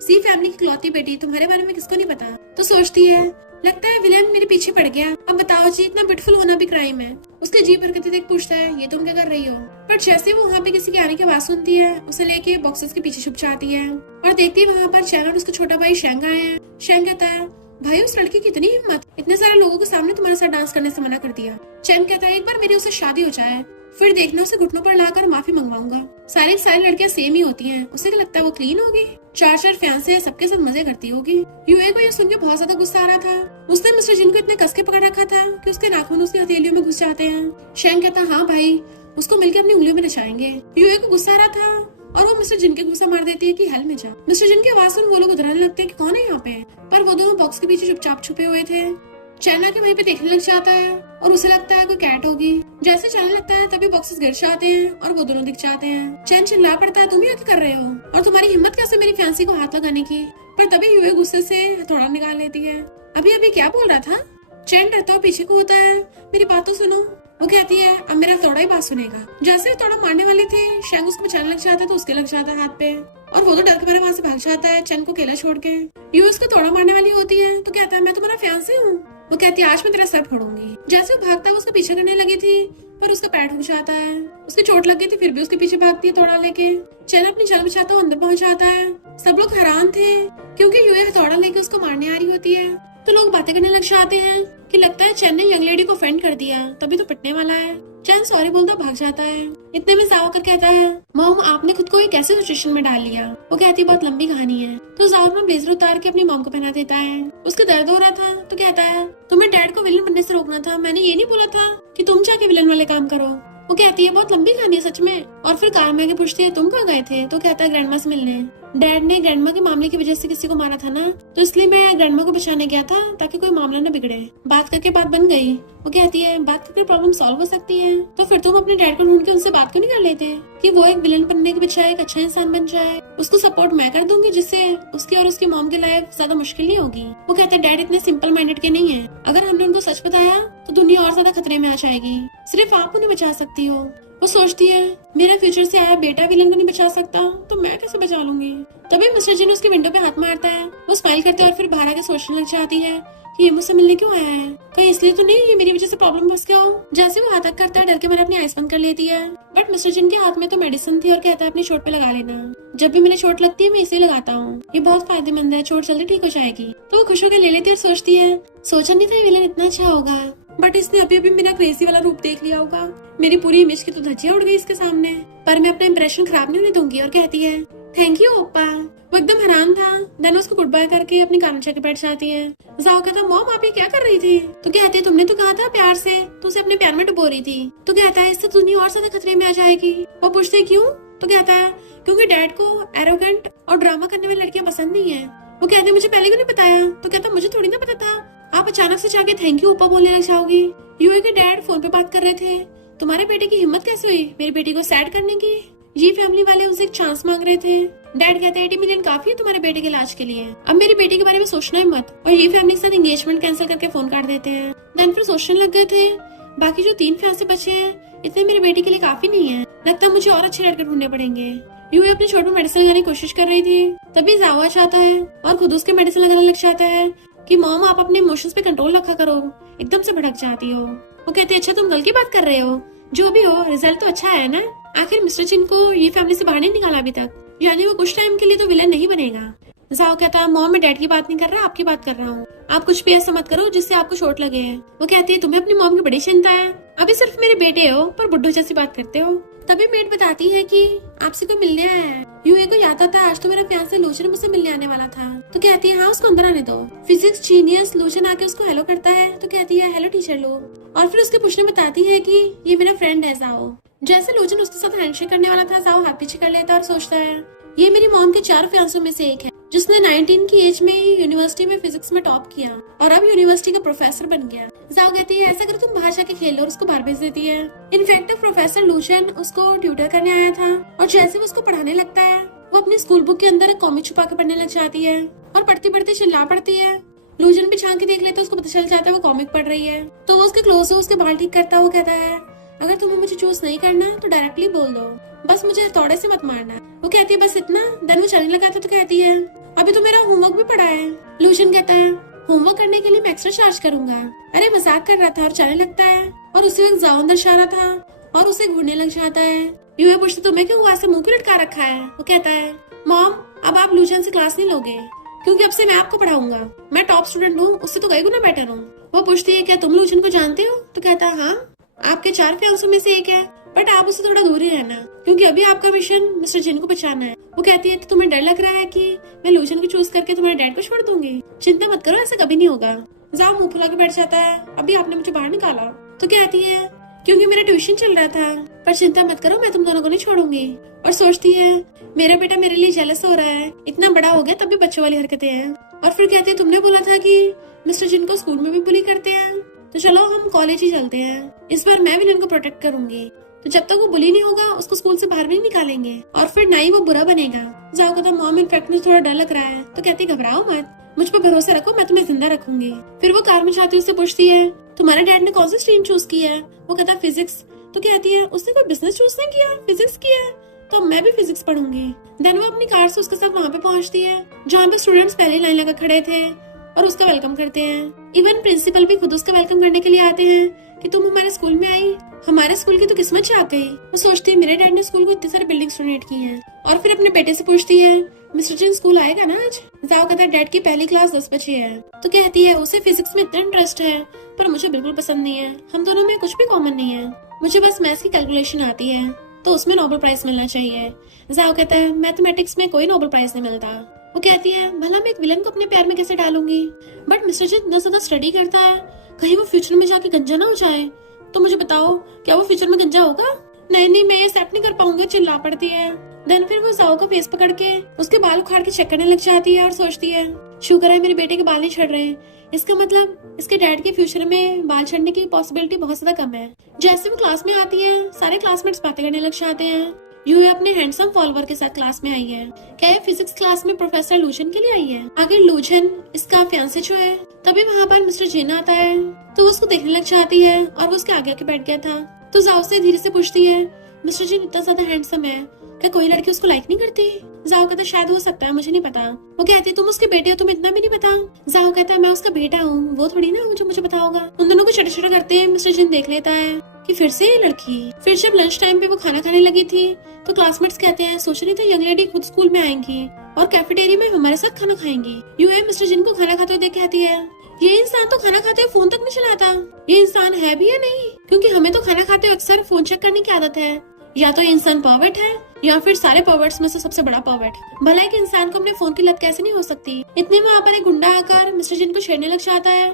सी फैमिली की इकलौती बेटी, तुम्हारे बारे में किसको नहीं पता। तो सोचती है लगता है विलेन मेरे पीछे पड़ गया, अब बताओ जी इतना ब्यूटीफुल होना भी क्राइम है। उसके जीप हरकतें देख पूछता है ये तुम क्या कर रही हो, पर जैसे वो वहाँ पे किसी के आने की आवाज सुनती है उसे लेके बॉक्सेस के पीछे छुप जाती है और देखती है वहाँ पर चैन और उसका छोटा भाई शेंग आए हैं। शेंग कहता है भाई उस लड़की की इतनी हिम्मत, इतने सारे लोगों के सामने तुम्हारे साथ डांस करने से मना कर दिया। चैन कहता है एक बार मेरी उससे शादी हो जाए फिर देखना उसे घुटनों पर लाकर माफी मंगवाऊंगा। सारी लड़कियां सेम ही होती हैं, उसे क्या लगता है वो क्लीन होगी, 4 फैंसे है, सबके साथ मजे करती होगी। यूए को ये सुन के बहुत ज्यादा गुस्सा आ रहा था। उसने मिस्टर जिन को इतने कस के पकड़ रखा था कि उसके नाखून उसकी हथेलियों में घुस जाते हैं। शेंग कहता हाँ भाई उसको मिलकर अपनी उंगलियों में नचाएंगे। यूए को गुस्सा आ रहा था और वो मिस्टर जिन के गुस्सा मार देती है कि हेल में जा। मिस्टर जिन की आवाज सुन वो लोग उधराने लगते हैं कि कौन है यहाँ पे, पर वो दोनों बॉक्स के पीछे चुपचाप छुपे हुए थे। चैना के वहीं पे देखने लग जाता है और उसे लगता है कोई कैट होगी। जैसे चलने लगता है तभी बॉक्सेस गिर जाते हैं और वो दोनों दिख जाते हैं। चैन चिल्ला पड़ता है तुम ही क्या कर रहे हो और तुम्हारी हिम्मत कैसे मेरी फैंसी को हाथ लगाने की, पर तभी यूए गुस्से से हथौड़ा निकाल लेती है। अभी अभी क्या बोल रहा था। चैन डरता हुआ पीछे को होता है, मेरी बात तो सुनो। वो कहती है अब मेरा हथौड़ा ही बात सुनेगा। जैसे हथौड़ा मारने वाली थी शेंग उसको बचाने लग जाता है तो उसके लग जाता है हाथ पे और वो तो डर के मारे वहाँ से भाग जाता है चैन को अकेला छोड़ के। यूए उसको हथौड़ा मारने वाली होती है तो कहता है मैं तुम्हारा फियांसे हूँ। वो कहती है आज मैं तेरा सर फोड़ूंगी। जैसे वो भागता है वो उसका पीछे करने लगी थी पर उसका पैर ठुक जाता है। उसकी चोट लग गई थी फिर भी उसके पीछे भागती है हथौड़ा लेके। चैन अपनी जान बचाता हुआ अंदर पहुंच जाता है। सब लोग हैरान थे क्योंकि यूए हथौड़ा लेके उसको मारने आ रही होती है। तो लोग बातें करने लग जाते हैं कि लगता है चैन ने यंग लेडी को फेंड कर दिया तभी तो पिटने वाला है। चैन सॉरी बोलता भाग जाता है। इतने में जाओ कर कहता है मॉम आपने खुद को एक ऐसे सिचुएशन में डाल लिया। वो कहती है बहुत लंबी कहानी है। तो जाओ में ब्लेजर उतार के अपनी मॉम को पहना देता है। उसके दर्द हो रहा था तो कहता है तुम्हें डैड को विलन बनने से रोकना था, मैंने ये नहीं बोला था कि तुम जाके विलन वाले काम करो। वो कहती है बहुत लंबी कहानी है सच में। और फिर कार में आगे पूछती है तुम कहाँ गए थे। तो कहता है ग्रैंडमा से मिलने। डैड ने ग्रैंडमा के मामले की वजह से किसी को मारा था ना, तो इसलिए मैं ग्रैंडमा को बचाने गया था ताकि कोई मामला न बिगड़े। बात करके बात बन गई। वो कहती है बात करके प्रॉब्लम सॉल्व हो सकती है, तो फिर तुम अपने डैड को ढूंढ के उनसे बात क्यों नहीं कर लेते कि वो एक विलन बनने के बजाय एक अच्छा इंसान बन जाए। उसको सपोर्ट मैं कर दूंगी, जिससे उसकी और उसकी मॉम की लाइफ ज्यादा मुश्किल नहीं होगी। वो कहते हैं डैड इतने सिंपल माइंडेड के नहीं है, अगर हमने उनको सच बताया तो दुनिया और ज्यादा खतरे में आ जाएगी, सिर्फ आप उन्हें बचा सकती हो। वो सोचती है मेरा फ्यूचर से आया बेटा विलन को नहीं बचा सकता तो मैं कैसे बचा लूंगी। तभी मिस्टर जिन उसकी विंडो पे हाथ मारता है। वो स्माइल करते हैं और फिर बाहर आके सोचने लग जाती है कि ये मुझसे मिलने क्यों आया है, कहीं इसलिए तो नहीं ये मेरी वजह से प्रॉब्लम फंस गया हो। जैसे वो हाथ तक करता है डर के मैंने अपनी आइस बंद कर लेती है, बट मिस्टर जिन के हाथ में तो मेडिसिन थी और कहता है अपनी चोट पे लगा लेना, जब भी मेरे चोट लगती है मैं इसे लगाता हूँ, ये बहुत फायदेमंद है, चोट जल्दी ठीक हो जाएगी। तो वो खुश होकर ले लेती है और सोचती है सोचा नहीं था ये विलन इतना अच्छा होगा, बट इसने अभी अभी मेरा क्रेजी वाला रूप देख लिया होगा, मेरी पूरी इमेज की तो धज्जियां उड़ गई इसके सामने, पर मैं अपना इंप्रेशन खराब नहीं होने दूंगी। और कहती है थैंक यू ओप्पा। वो एकदम हैरान था। देन उसको गुड बाय करके अपनी कार में जाके बैठ जाती है। जाओ कहता मॉम आप ये क्या कर रही थी। तो कहती है तुमने तो कहा था प्यार से, तो उसे अपने प्यार में डुबो रही थी। तो कहता है इससे दुनिया और ज्यादा खतरे में आ जाएगी। वो पूछते क्यों। तो कहता है क्योंकि डैड को एरोगेंट और ड्रामा करने वाली लड़कियां पसंद नहीं है। वो कहते मुझे पहले क्यों नहीं बताया। तो कहता मुझे थोड़ी ना पता था आप अचानक से जाके थैंक यू ओप्पा बोलने लग जाओगी। यूए के डैड फोन पे बात कर रहे थे, तुम्हारे बेटे की हिम्मत कैसे हुई मेरी बेटी को सैड करने की। ये फैमिली वाले उनसे एक चांस मांग रहे थे। डैड कहते हैं 80 मिलियन काफी है तुम्हारे बेटे के इलाज के लिए, अब मेरी बेटी के बारे में सोचना है मत। और ये फैमिली के साथ एंगेजमेंट कैंसिल करके फोन काट देते हैं। देन फिर सोचने लग गए थे बाकी जो 3 फैसले बचे हैं इतने मेरी बेटी के लिए काफी नहीं है, लगता है मुझे और अच्छे लड़के ढूंढने पड़ेंगे। यूए अपनी छोटे मेडिसिन लगाने की कोशिश कर रही थी, तभी जावा चाहता है और खुद उसके मेडिसिन लगाने लग जाता है कि मॉम आप अपने इमोशंस पे कंट्रोल रखा करो, एकदम से भड़क जाती हो। वो कहते हैं अच्छा तुम कल की बात कर रहे हो, जो भी हो रिजल्ट तो अच्छा है ना। आखिर मिस्टर चिन को ये फैमिली से बाहर नहीं निकाला अभी तक, यानी वो कुछ टाइम के लिए तो विलन नहीं बनेगा। जाओ कहता है मॉम मैं डैड की बात नहीं कर रहा आपकी बात कर रहा हूँ, आप कुछ भी ऐसा मत करो जिससे आपको चोट लगे। वो कहती है तुम्हें अपनी मॉम की बड़ी चिंता है, अभी सिर्फ मेरे बेटे हो पर बुड्ढो जैसी बात करते हो। तभी मेड बताती है कि आपसे कोई मिलने आया है। यूए को याद आता है आज तो मेरा फियांसे लूचन मुझसे मिलने आने वाला था। तो कहती है हाँ उसको अंदर आने दो। फिजिक्स जीनियस लूचन आके उसको हेलो करता है। तो कहती है हेलो टीचर लो, और फिर उसके पूछने बताती है कि ये मेरा फ्रेंड है जाओ। जैसे लूचन उसके साथ हैंडशेक करने वाला था, जाओ हाथ पीछे कर लेता और सोचता है ये मेरी मॉम के 4 फियांसों में से एक है जिसने 19 की एज में यूनिवर्सिटी में फिजिक्स में टॉप किया और अब यूनिवर्सिटी का प्रोफेसर बन गया। जाओ कहती है ऐसा करो तुम बाहर जाके खेल लो और उसको बाहर भेज देती है। इनफैक्ट प्रोफेसर लूचन उसको ट्यूटर करने आया था और जैसे वो उसको पढ़ाने लगता है वो अपनी स्कूल बुक के अंदर एक कॉमिक छुपा के पढ़ने लग जाती है और पढ़ती पढ़ती चिल्ला पड़ती है। लूचन भी झांक के देख लेता है, उसको पता चल जाता है वो कॉमिक पढ़ रही है। तो वो उसके क्लोज है, उसके बाल ठीक करता है। वो कहता है अगर तुम्हें मुझे चूज नहीं करना तो डायरेक्टली बोल दो, बस मुझे थोड़े से मत मारना। वो कहती है बस इतना। देन वो चलने लगा था तो कहती है अभी तो मेरा होमवर्क भी पड़ा है। लूशन कहता है होमवर्क करने के लिए मैं एक्स्ट्रा चार्ज करूंगा। अरे मजाक कर रहा था और चलने लगता है और उसी वक्त जाओ अंदर जा रहा था और उसे घूरने लग जाता है। यूए पूछता तुम्हें क्यों हुआ, ऐसे मुंह क्यों लटका रखा है। वो कहता है मॉम अब आप लूशन से क्लास नहीं लोगे क्योंकि अब से मैं आपको पढ़ाऊंगा, मैं टॉप स्टूडेंट हूँ, उससे तो कई गुना बेटर हूँ। वो पूछती है क्या तुम लूशन को जानते हो। तो कहता है हाँ आपके 4 फियांसों में से एक है, बट आप उससे थोड़ा दूर ही रहना क्योंकि अभी आपका मिशन मिस्टर जिन को बचाना है। वो कहती है तुम्हें डर लग रहा है कि मैं लूशन को चूज करके तुम्हारे डैड को छोड़ दूंगी। चिंता मत करो ऐसा कभी नहीं होगा। जाओ मुंह फुला के बैठ जाता है, अभी आपने मुझे बाहर निकाला। तो कहती है क्योंकि मेरा ट्यूशन चल रहा था, पर चिंता मत करो मैं तुम दोनों को नहीं छोड़ूंगी। और सोचती है मेरा बेटा मेरे लिए जेलस हो रहा है, इतना बड़ा हो गया तब भी बच्चों वाली हरकतें हैं। और फिर कहते हैं तुमने बोला था कि मिस्टर जिन को स्कूल में भी बुली करते हैं, तो चलो हम कॉलेज ही चलते हैं, इस बार मैं विलन को प्रोटेक्ट करूंगी। तो जब तक वो बुली नहीं होगा उसको स्कूल से बाहर भी नहीं निकालेंगे और फिर ना ही वो बुरा बनेगा। जाओ कहता मॉम इनफैक्ट मुझे थोड़ा डर लग रहा है। तो कहती घबराओ मत, मुझ पर भरोसा रखो, मैं तुम्हें जिंदा रखूंगी। फिर वो कार में जाती उससे पूछती है तुम्हारे डैड ने कौन सी स्ट्रीम चूज की है। वो कहता फिजिक्स। तो कहती है उसने कोई बिजनेस चूज नहीं किया, फिजिक्स किया है, तो मैं भी फिजिक्स पढ़ूंगी। देन वो अपनी कार से उसके साथ वहाँ पे पहुँचती है जहाँ पे स्टूडेंट्स पहले लाइन लगा खड़े थे और उसका वेलकम करते हैं। इवन प्रिंसिपल भी खुद उसका वेलकम करने के लिए आते हैं कि तुम हमारे स्कूल में आई, हमारे स्कूल की तो किस्मत जाग गई। वो सोचती है मेरे डैड ने स्कूल को इतनी सारी बिल्डिंग्स डोनेट की हैं। और फिर अपने बेटे से पूछती है मिस्टर जिन स्कूल आएगा ना आज। जाओ कहता डैड की पहली क्लास 10 बजे है। तो कहती है उसे फिजिक्स में इतना इंटरेस्ट है पर मुझे बिल्कुल पसंद नहीं है, हम दोनों में कुछ भी कॉमन नहीं है, मुझे बस मैथ्स की कैलकुलेशन आती है तो उसमें नोबेल प्राइज मिलना चाहिए। जाओ कहता है मैथमेटिक्स में कोई नोबेल प्राइज नहीं मिलता। वो कहती है भला मैं एक विलन को अपने प्यार में कैसे डालूंगी, बट मिस्टर जिन इतना ज्यादा स्टडी करता है कहीं वो फ्यूचर में जाके गंजा ना हो जाए। तो मुझे बताओ क्या वो फ्यूचर में गंजा होगा। नहीं नहीं, मैं ये एक्सेप्ट नहीं कर पाऊंगी, चिल्ला पड़ती है। देन फिर वो जाओ का फेस पकड़ के उसके बाल उखाड़ के चेक करने लग जाती है और सोचती है शुक्र है मेरे बेटे के बाल नहीं झड़ रहे, इसका मतलब इसके डैड के फ्यूचर में बाल झड़ने की पॉसिबिलिटी बहुत ज्यादा कम है। जैसे वो क्लास में आती है सारे क्लासमेट्स बातें करने लग जाते हैं। यूए अपने हैंडसम फॉलोअर के साथ क्लास में आई है। क्या ये फिजिक्स क्लास में प्रोफेसर लूजन के लिए आई है? आखिर लूजन इसका फियांसे जो है। तभी वहाँ पर मिस्टर जिन आता है तो वो उसको देखने लग जाती है और वो उसके आगे आके बैठ गया था। तो जाओ से धीरे से पूछती है मिस्टर जिन इतना ज्यादा हैंडसम है, क्या कोई लड़की उसको लाइक नहीं करती? जाओ कहता शायद हो सकता है, मुझे नहीं पता। वो कहती है तुम उसके बेटे हो, तुम्हें इतना भी नहीं पता? जाओ कहता है मैं उसका बेटा हूँ, वो थोड़ी ना जो मुझे पता होगा। उन दोनों को छोटे छोटे करते हैं मिस्टर जिन देख लेता है कि फिर से ये लड़की। फिर जब लंच टाइम पे वो खाना खाने लगी थी तो क्लासमेट्स कहते हैं सोच रही थी यंग लेडी खुद स्कूल में आएंगी और कैफेटेरिया में हमारे साथ खाना खाएंगी। यूए मिस्टर जिन को खाना खाते हुए देख कहती है ये इंसान तो खाना खाते हुए फोन तक नहीं चलाता, ये इंसान है भी या नहीं? क्योंकि हमें तो खाना खाते हुए अक्सर फोन चेक करने की आदत है। या तो ये इंसान पर्वर्ट है या फिर सारे पर्वर्ट्स में से सबसे बड़ा पर्वर्ट। भला एक इंसान को अपने फोन की लत कैसे नहीं हो सकती? इतने में वहाँ पर एक गुंडा आकर मिस्टर जिन को छेड़ने लग जाता है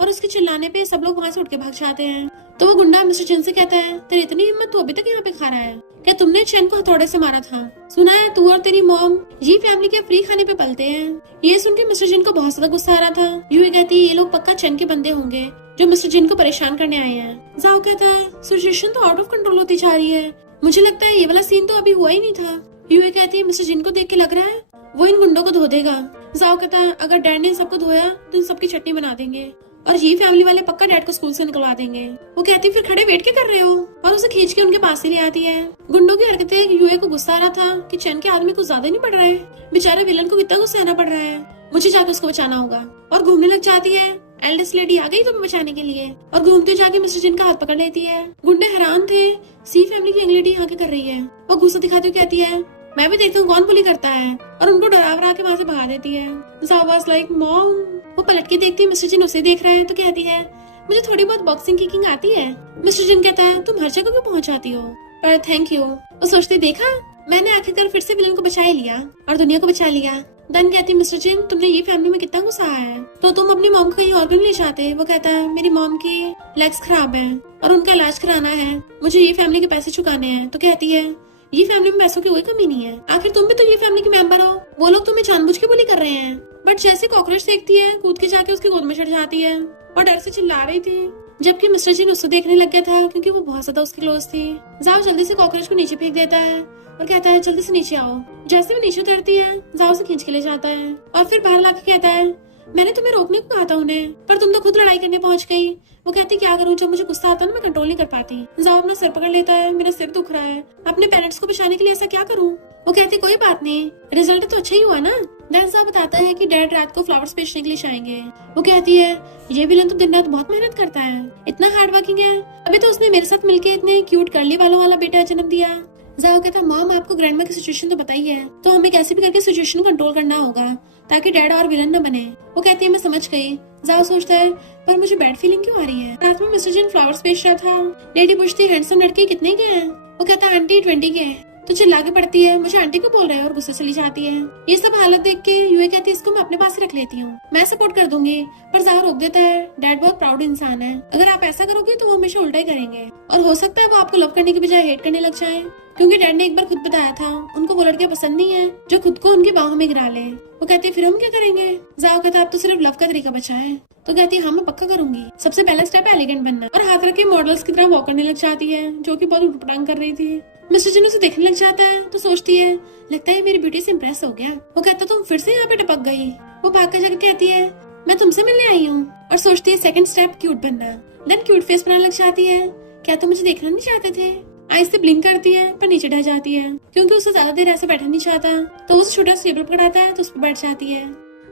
और उसके चिल्लाने पे सब लोग वहाँ से उठ के भाग जाते हैं। तो वो गुंडा मिस्टर जिन से कहता है तेरी इतनी हिम्मत, तू अभी तक यहाँ पे खा रहा है? क्या तुमने चैन को हथौड़े से मारा था? सुना है तू और तेरी मॉम ये फैमिली के फ्री खाने पे पलते हैं। ये सुन के मिस्टर जिन को बहुत ज्यादा गुस्सा आ रहा था। यूए कहती है ये लोग पक्का चैन के बंदे होंगे जो मिस्टर जिन को परेशान करने आए हैं। जाओ कहता है सिचुएशन तो आउट ऑफ कंट्रोल होती जा रही है, मुझे लगता है ये वाला सीन तो अभी हुआ ही नहीं था। यूए कहती है मिस्टर जिन को देख के लग रहा है वो इन गुंडों को धो देगा। जाओ कहता है अगर डैड ने सबको धोया तो इन सबकी चटनी बना देंगे और ये फैमिली वाले पक्का डैड को स्कूल से निकलवा देंगे। वो कहती फिर खड़े वेट क्या कर रहे हो, और उसे खींच के उनके पास ही ले आती है। गुंडों की हरकतें यूए को गुस्सा आ रहा था कि चैन के आदमी कुछ ज्यादा नहीं पड़ रहा है, बेचारे विलन को कितना गुस्सा आना पड़ रहा है, मुझे जाकर उसको बचाना होगा। और घूमने लग जाती है एल्डेस्ट लेडी आ गई तुम्हें बचाने के लिए और घूमते जाके मिस्टर जिन का हाथ पकड़ लेती है। गुंडे हैरान थे सी फैमिली की यंग लेडी यहाँ के कर रही है और गुस्सा दिखाते हुए कहती है मैं भी देखती हूँ कौन बुली करता है, और उनको डरा के वहाँ से भगा देती है। जावाज लाइक मॉम। वो पलट के देखती है मिस्टर जिन उसे देख रहे हैं तो कहती है मुझे थोड़ी बहुत बॉक्सिंग किकिंग आती है। मिस्टर जिन कहता है तुम हर जगह क्यों पहुँच जाती हो, पर थैंक यू। वो सोचती देखा मैंने आखिरकार फिर से विलन को बचा लिया और दुनिया को बचा लिया। दन कहती मिस्टर जिन तुमने ये फैमिली में कितना गुस्सा आया है, तो तुम अपनी मॉम को कहीं और भी नहीं ले जाते? वो कहता है मेरी मॉम की लेग्स खराब है और उनका इलाज कराना है, मुझे ये फैमिली के पैसे चुकाने हैं। तो कहती है ये फैमिली में पैसों की कोई कमी नहीं है, आखिर तुम भी तो ये फैमिली के मेंबर हो, वो लोग तुम्हें जानबूझ के बुली कर रहे हैं। बट जैसे कॉकरोच देखती है कूद के जाके उसकी गोद में चढ़ जाती है और डर से चिल्ला रही थी, जबकि मिस्टर जिन उससे देखने लग गया था क्योंकि वो बहुत ज्यादा उसकी क्लोज थी। जाओ जल्दी से कॉकरोच को नीचे फेंक देता है और कहता है जल्दी से नीचे आओ। जैसे वो नीचे उतरती है जाओ से खींच के ले जाता है और फिर बाहर लाके कहता है मैंने तुम्हें रोकने को कहा था उन्हें, पर तुम तो खुद लड़ाई करने पहुंच गई। वो कहती क्या करूं, जब मुझे गुस्सा आता है ना मैं कंट्रोल नहीं कर पाती। जाओ अपना सिर पकड़ लेता है मेरा सिर दुख रहा है, अपने पेरेंट्स को बचाने के लिए ऐसा क्या करूं? वो कहती कोई बात नहीं, रिजल्ट तो अच्छा ही हुआ ना। दैन साहब बताता है कि डैड रात को फ्लावर्स बेचने के लिए जाएंगे। वो कहती है ये विलन तो दिन रात बहुत मेहनत करता है, इतना हार्ड वर्किंग है, अभी तो उसने मेरे साथ मिलके इतने क्यूट कर्ली वालों वाला बेटा जन्म दिया। जाओ कहता मॉम आपको ग्रैंडमा की सिचुएशन तो बताई है, तो हमें कैसे भी करके सिचुएशन को कंट्रोल करना होगा ताकि डैड और विलन न बने। वो कहती है मैं समझ गई। जाओ सोचता है पर मुझे बैड फीलिंग क्यों आ रही है, रात में मिस्टर जिन फ्लावर्स बेच रहा था। लेडी पूछती हैंडसम लड़के कितने के हैं? वो कहता है आंटी 20 के हैं। तो चिल्ला के पड़ती है मुझे आंटी को बोल रहे हैं और गुस्से चली जाती है। ये सब हालत देख के यूए कहती है इसको मैं अपने पास ही रख लेती हूँ, मैं सपोर्ट कर दूंगी। पर जाओ रोक देता है डैड बहुत प्राउड इंसान है, अगर आप ऐसा करोगे तो वो हमेशा उल्टा ही करेंगे और हो सकता है वो आपको लव करने की बजाय हेट करने लग जाए, क्योंकि डैड ने एक बार खुद बताया था उनको वो लड़के पसंद नहीं है जो खुद को उनकी बाहों में गिरा ले। वो कहती है फिर हम क्या करेंगे? जाओ कहता आप तो सिर्फ लव का तरीका बचा है। तो कहती है हाँ मैं पक्का करूंगी, सबसे पहला स्टेप एलिगेंट बनना, और हाथ रख के मॉडल्स की तरह वॉक करने लग जाती है जो कि बहुत उटपटांग कर रही थी। मिस्टर जिन उसे देखने लग जाता है तो सोचती है लगता है मेरी ब्यूटी से इम्प्रेस हो गया। वो कहता तुम फिर से यहाँ पे टपक गई। वो भाग कर जाकर कहती है मैं तुमसे मिलने आई हूँ, और सोचती है सेकंड स्टेप क्यूट बनना। देन क्यूट फेस बनाने लग जाती है, क्या तुम मुझे देखना नहीं चाहते थे? आइस से ब्लिंक करती है पर नीचे ढह जाती है क्योंकि उसे ज्यादा देर ऐसे बैठा नहीं चाहता, तो उसे छोटा टेबल पकड़ाता है तो उस पर बैठ जाती है।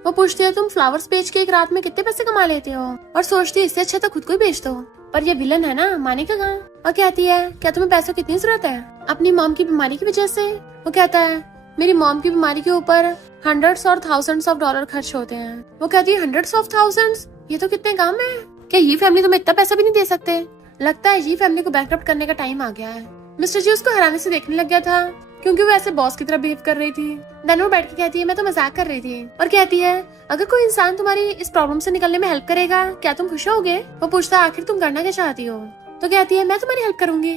वो पूछती है तुम फ्लावर्स बेच के एक रात में कितने पैसे कमा लेते हो, और सोचती है इससे अच्छा तो खुद को ही बेच दो, पर ये विलन है ना मानेगा कहाँ। और कहती है क्या तुम्हें पैसों की इतनी जरूरत है अपनी मॉम की बीमारी की वजह से? वो कहता है मेरी मॉम की बीमारी के ऊपर हंड्रेड्स और थाउजेंड्स ऑफ डॉलर खर्च होते हैं। वो कहती है हंड्रेड्स ऑफ थाउजेंड्स, ये तो कितने कम है, क्या ये फैमिली तुम्हें इतना पैसा भी नहीं दे सकते? लगता है ये फैमिली को बैंकरप्ट करने का टाइम आ गया है। मिस्टर जी उसको हैरानी से देखने लग गया था क्योंकि वो ऐसे बॉस की तरह बिहेव कर रही थी। देन वो बैठ के कहती है मैं तो मजाक कर रही थी, और कहती है अगर कोई इंसान तुम्हारी इस प्रॉब्लम से निकलने में हेल्प करेगा क्या तुम खुश होगे? वो पूछता है आखिर तुम करना क्या चाहती हो? तो कहती है मैं तुम्हारी हेल्प करूंगी।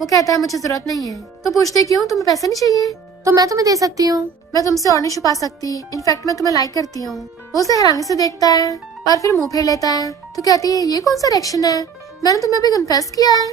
वो कहता है मुझे जरूरत नहीं है। तो पूछते क्यों, तुम्हें पैसा नहीं चाहिए? तो मैं तुम्हें दे सकती हूँ, मैं तुमसे और नहीं छुपा सकती, इनफैक्ट मैं तुम्हें लाइक करती हूँ। वो उसे हैरानी से देखता है पर फिर मुंह फेर लेता है। तो कहती है ये कौन सा रिएक्शन है, मैंने तुम्हें अभी कन्फेस किया है।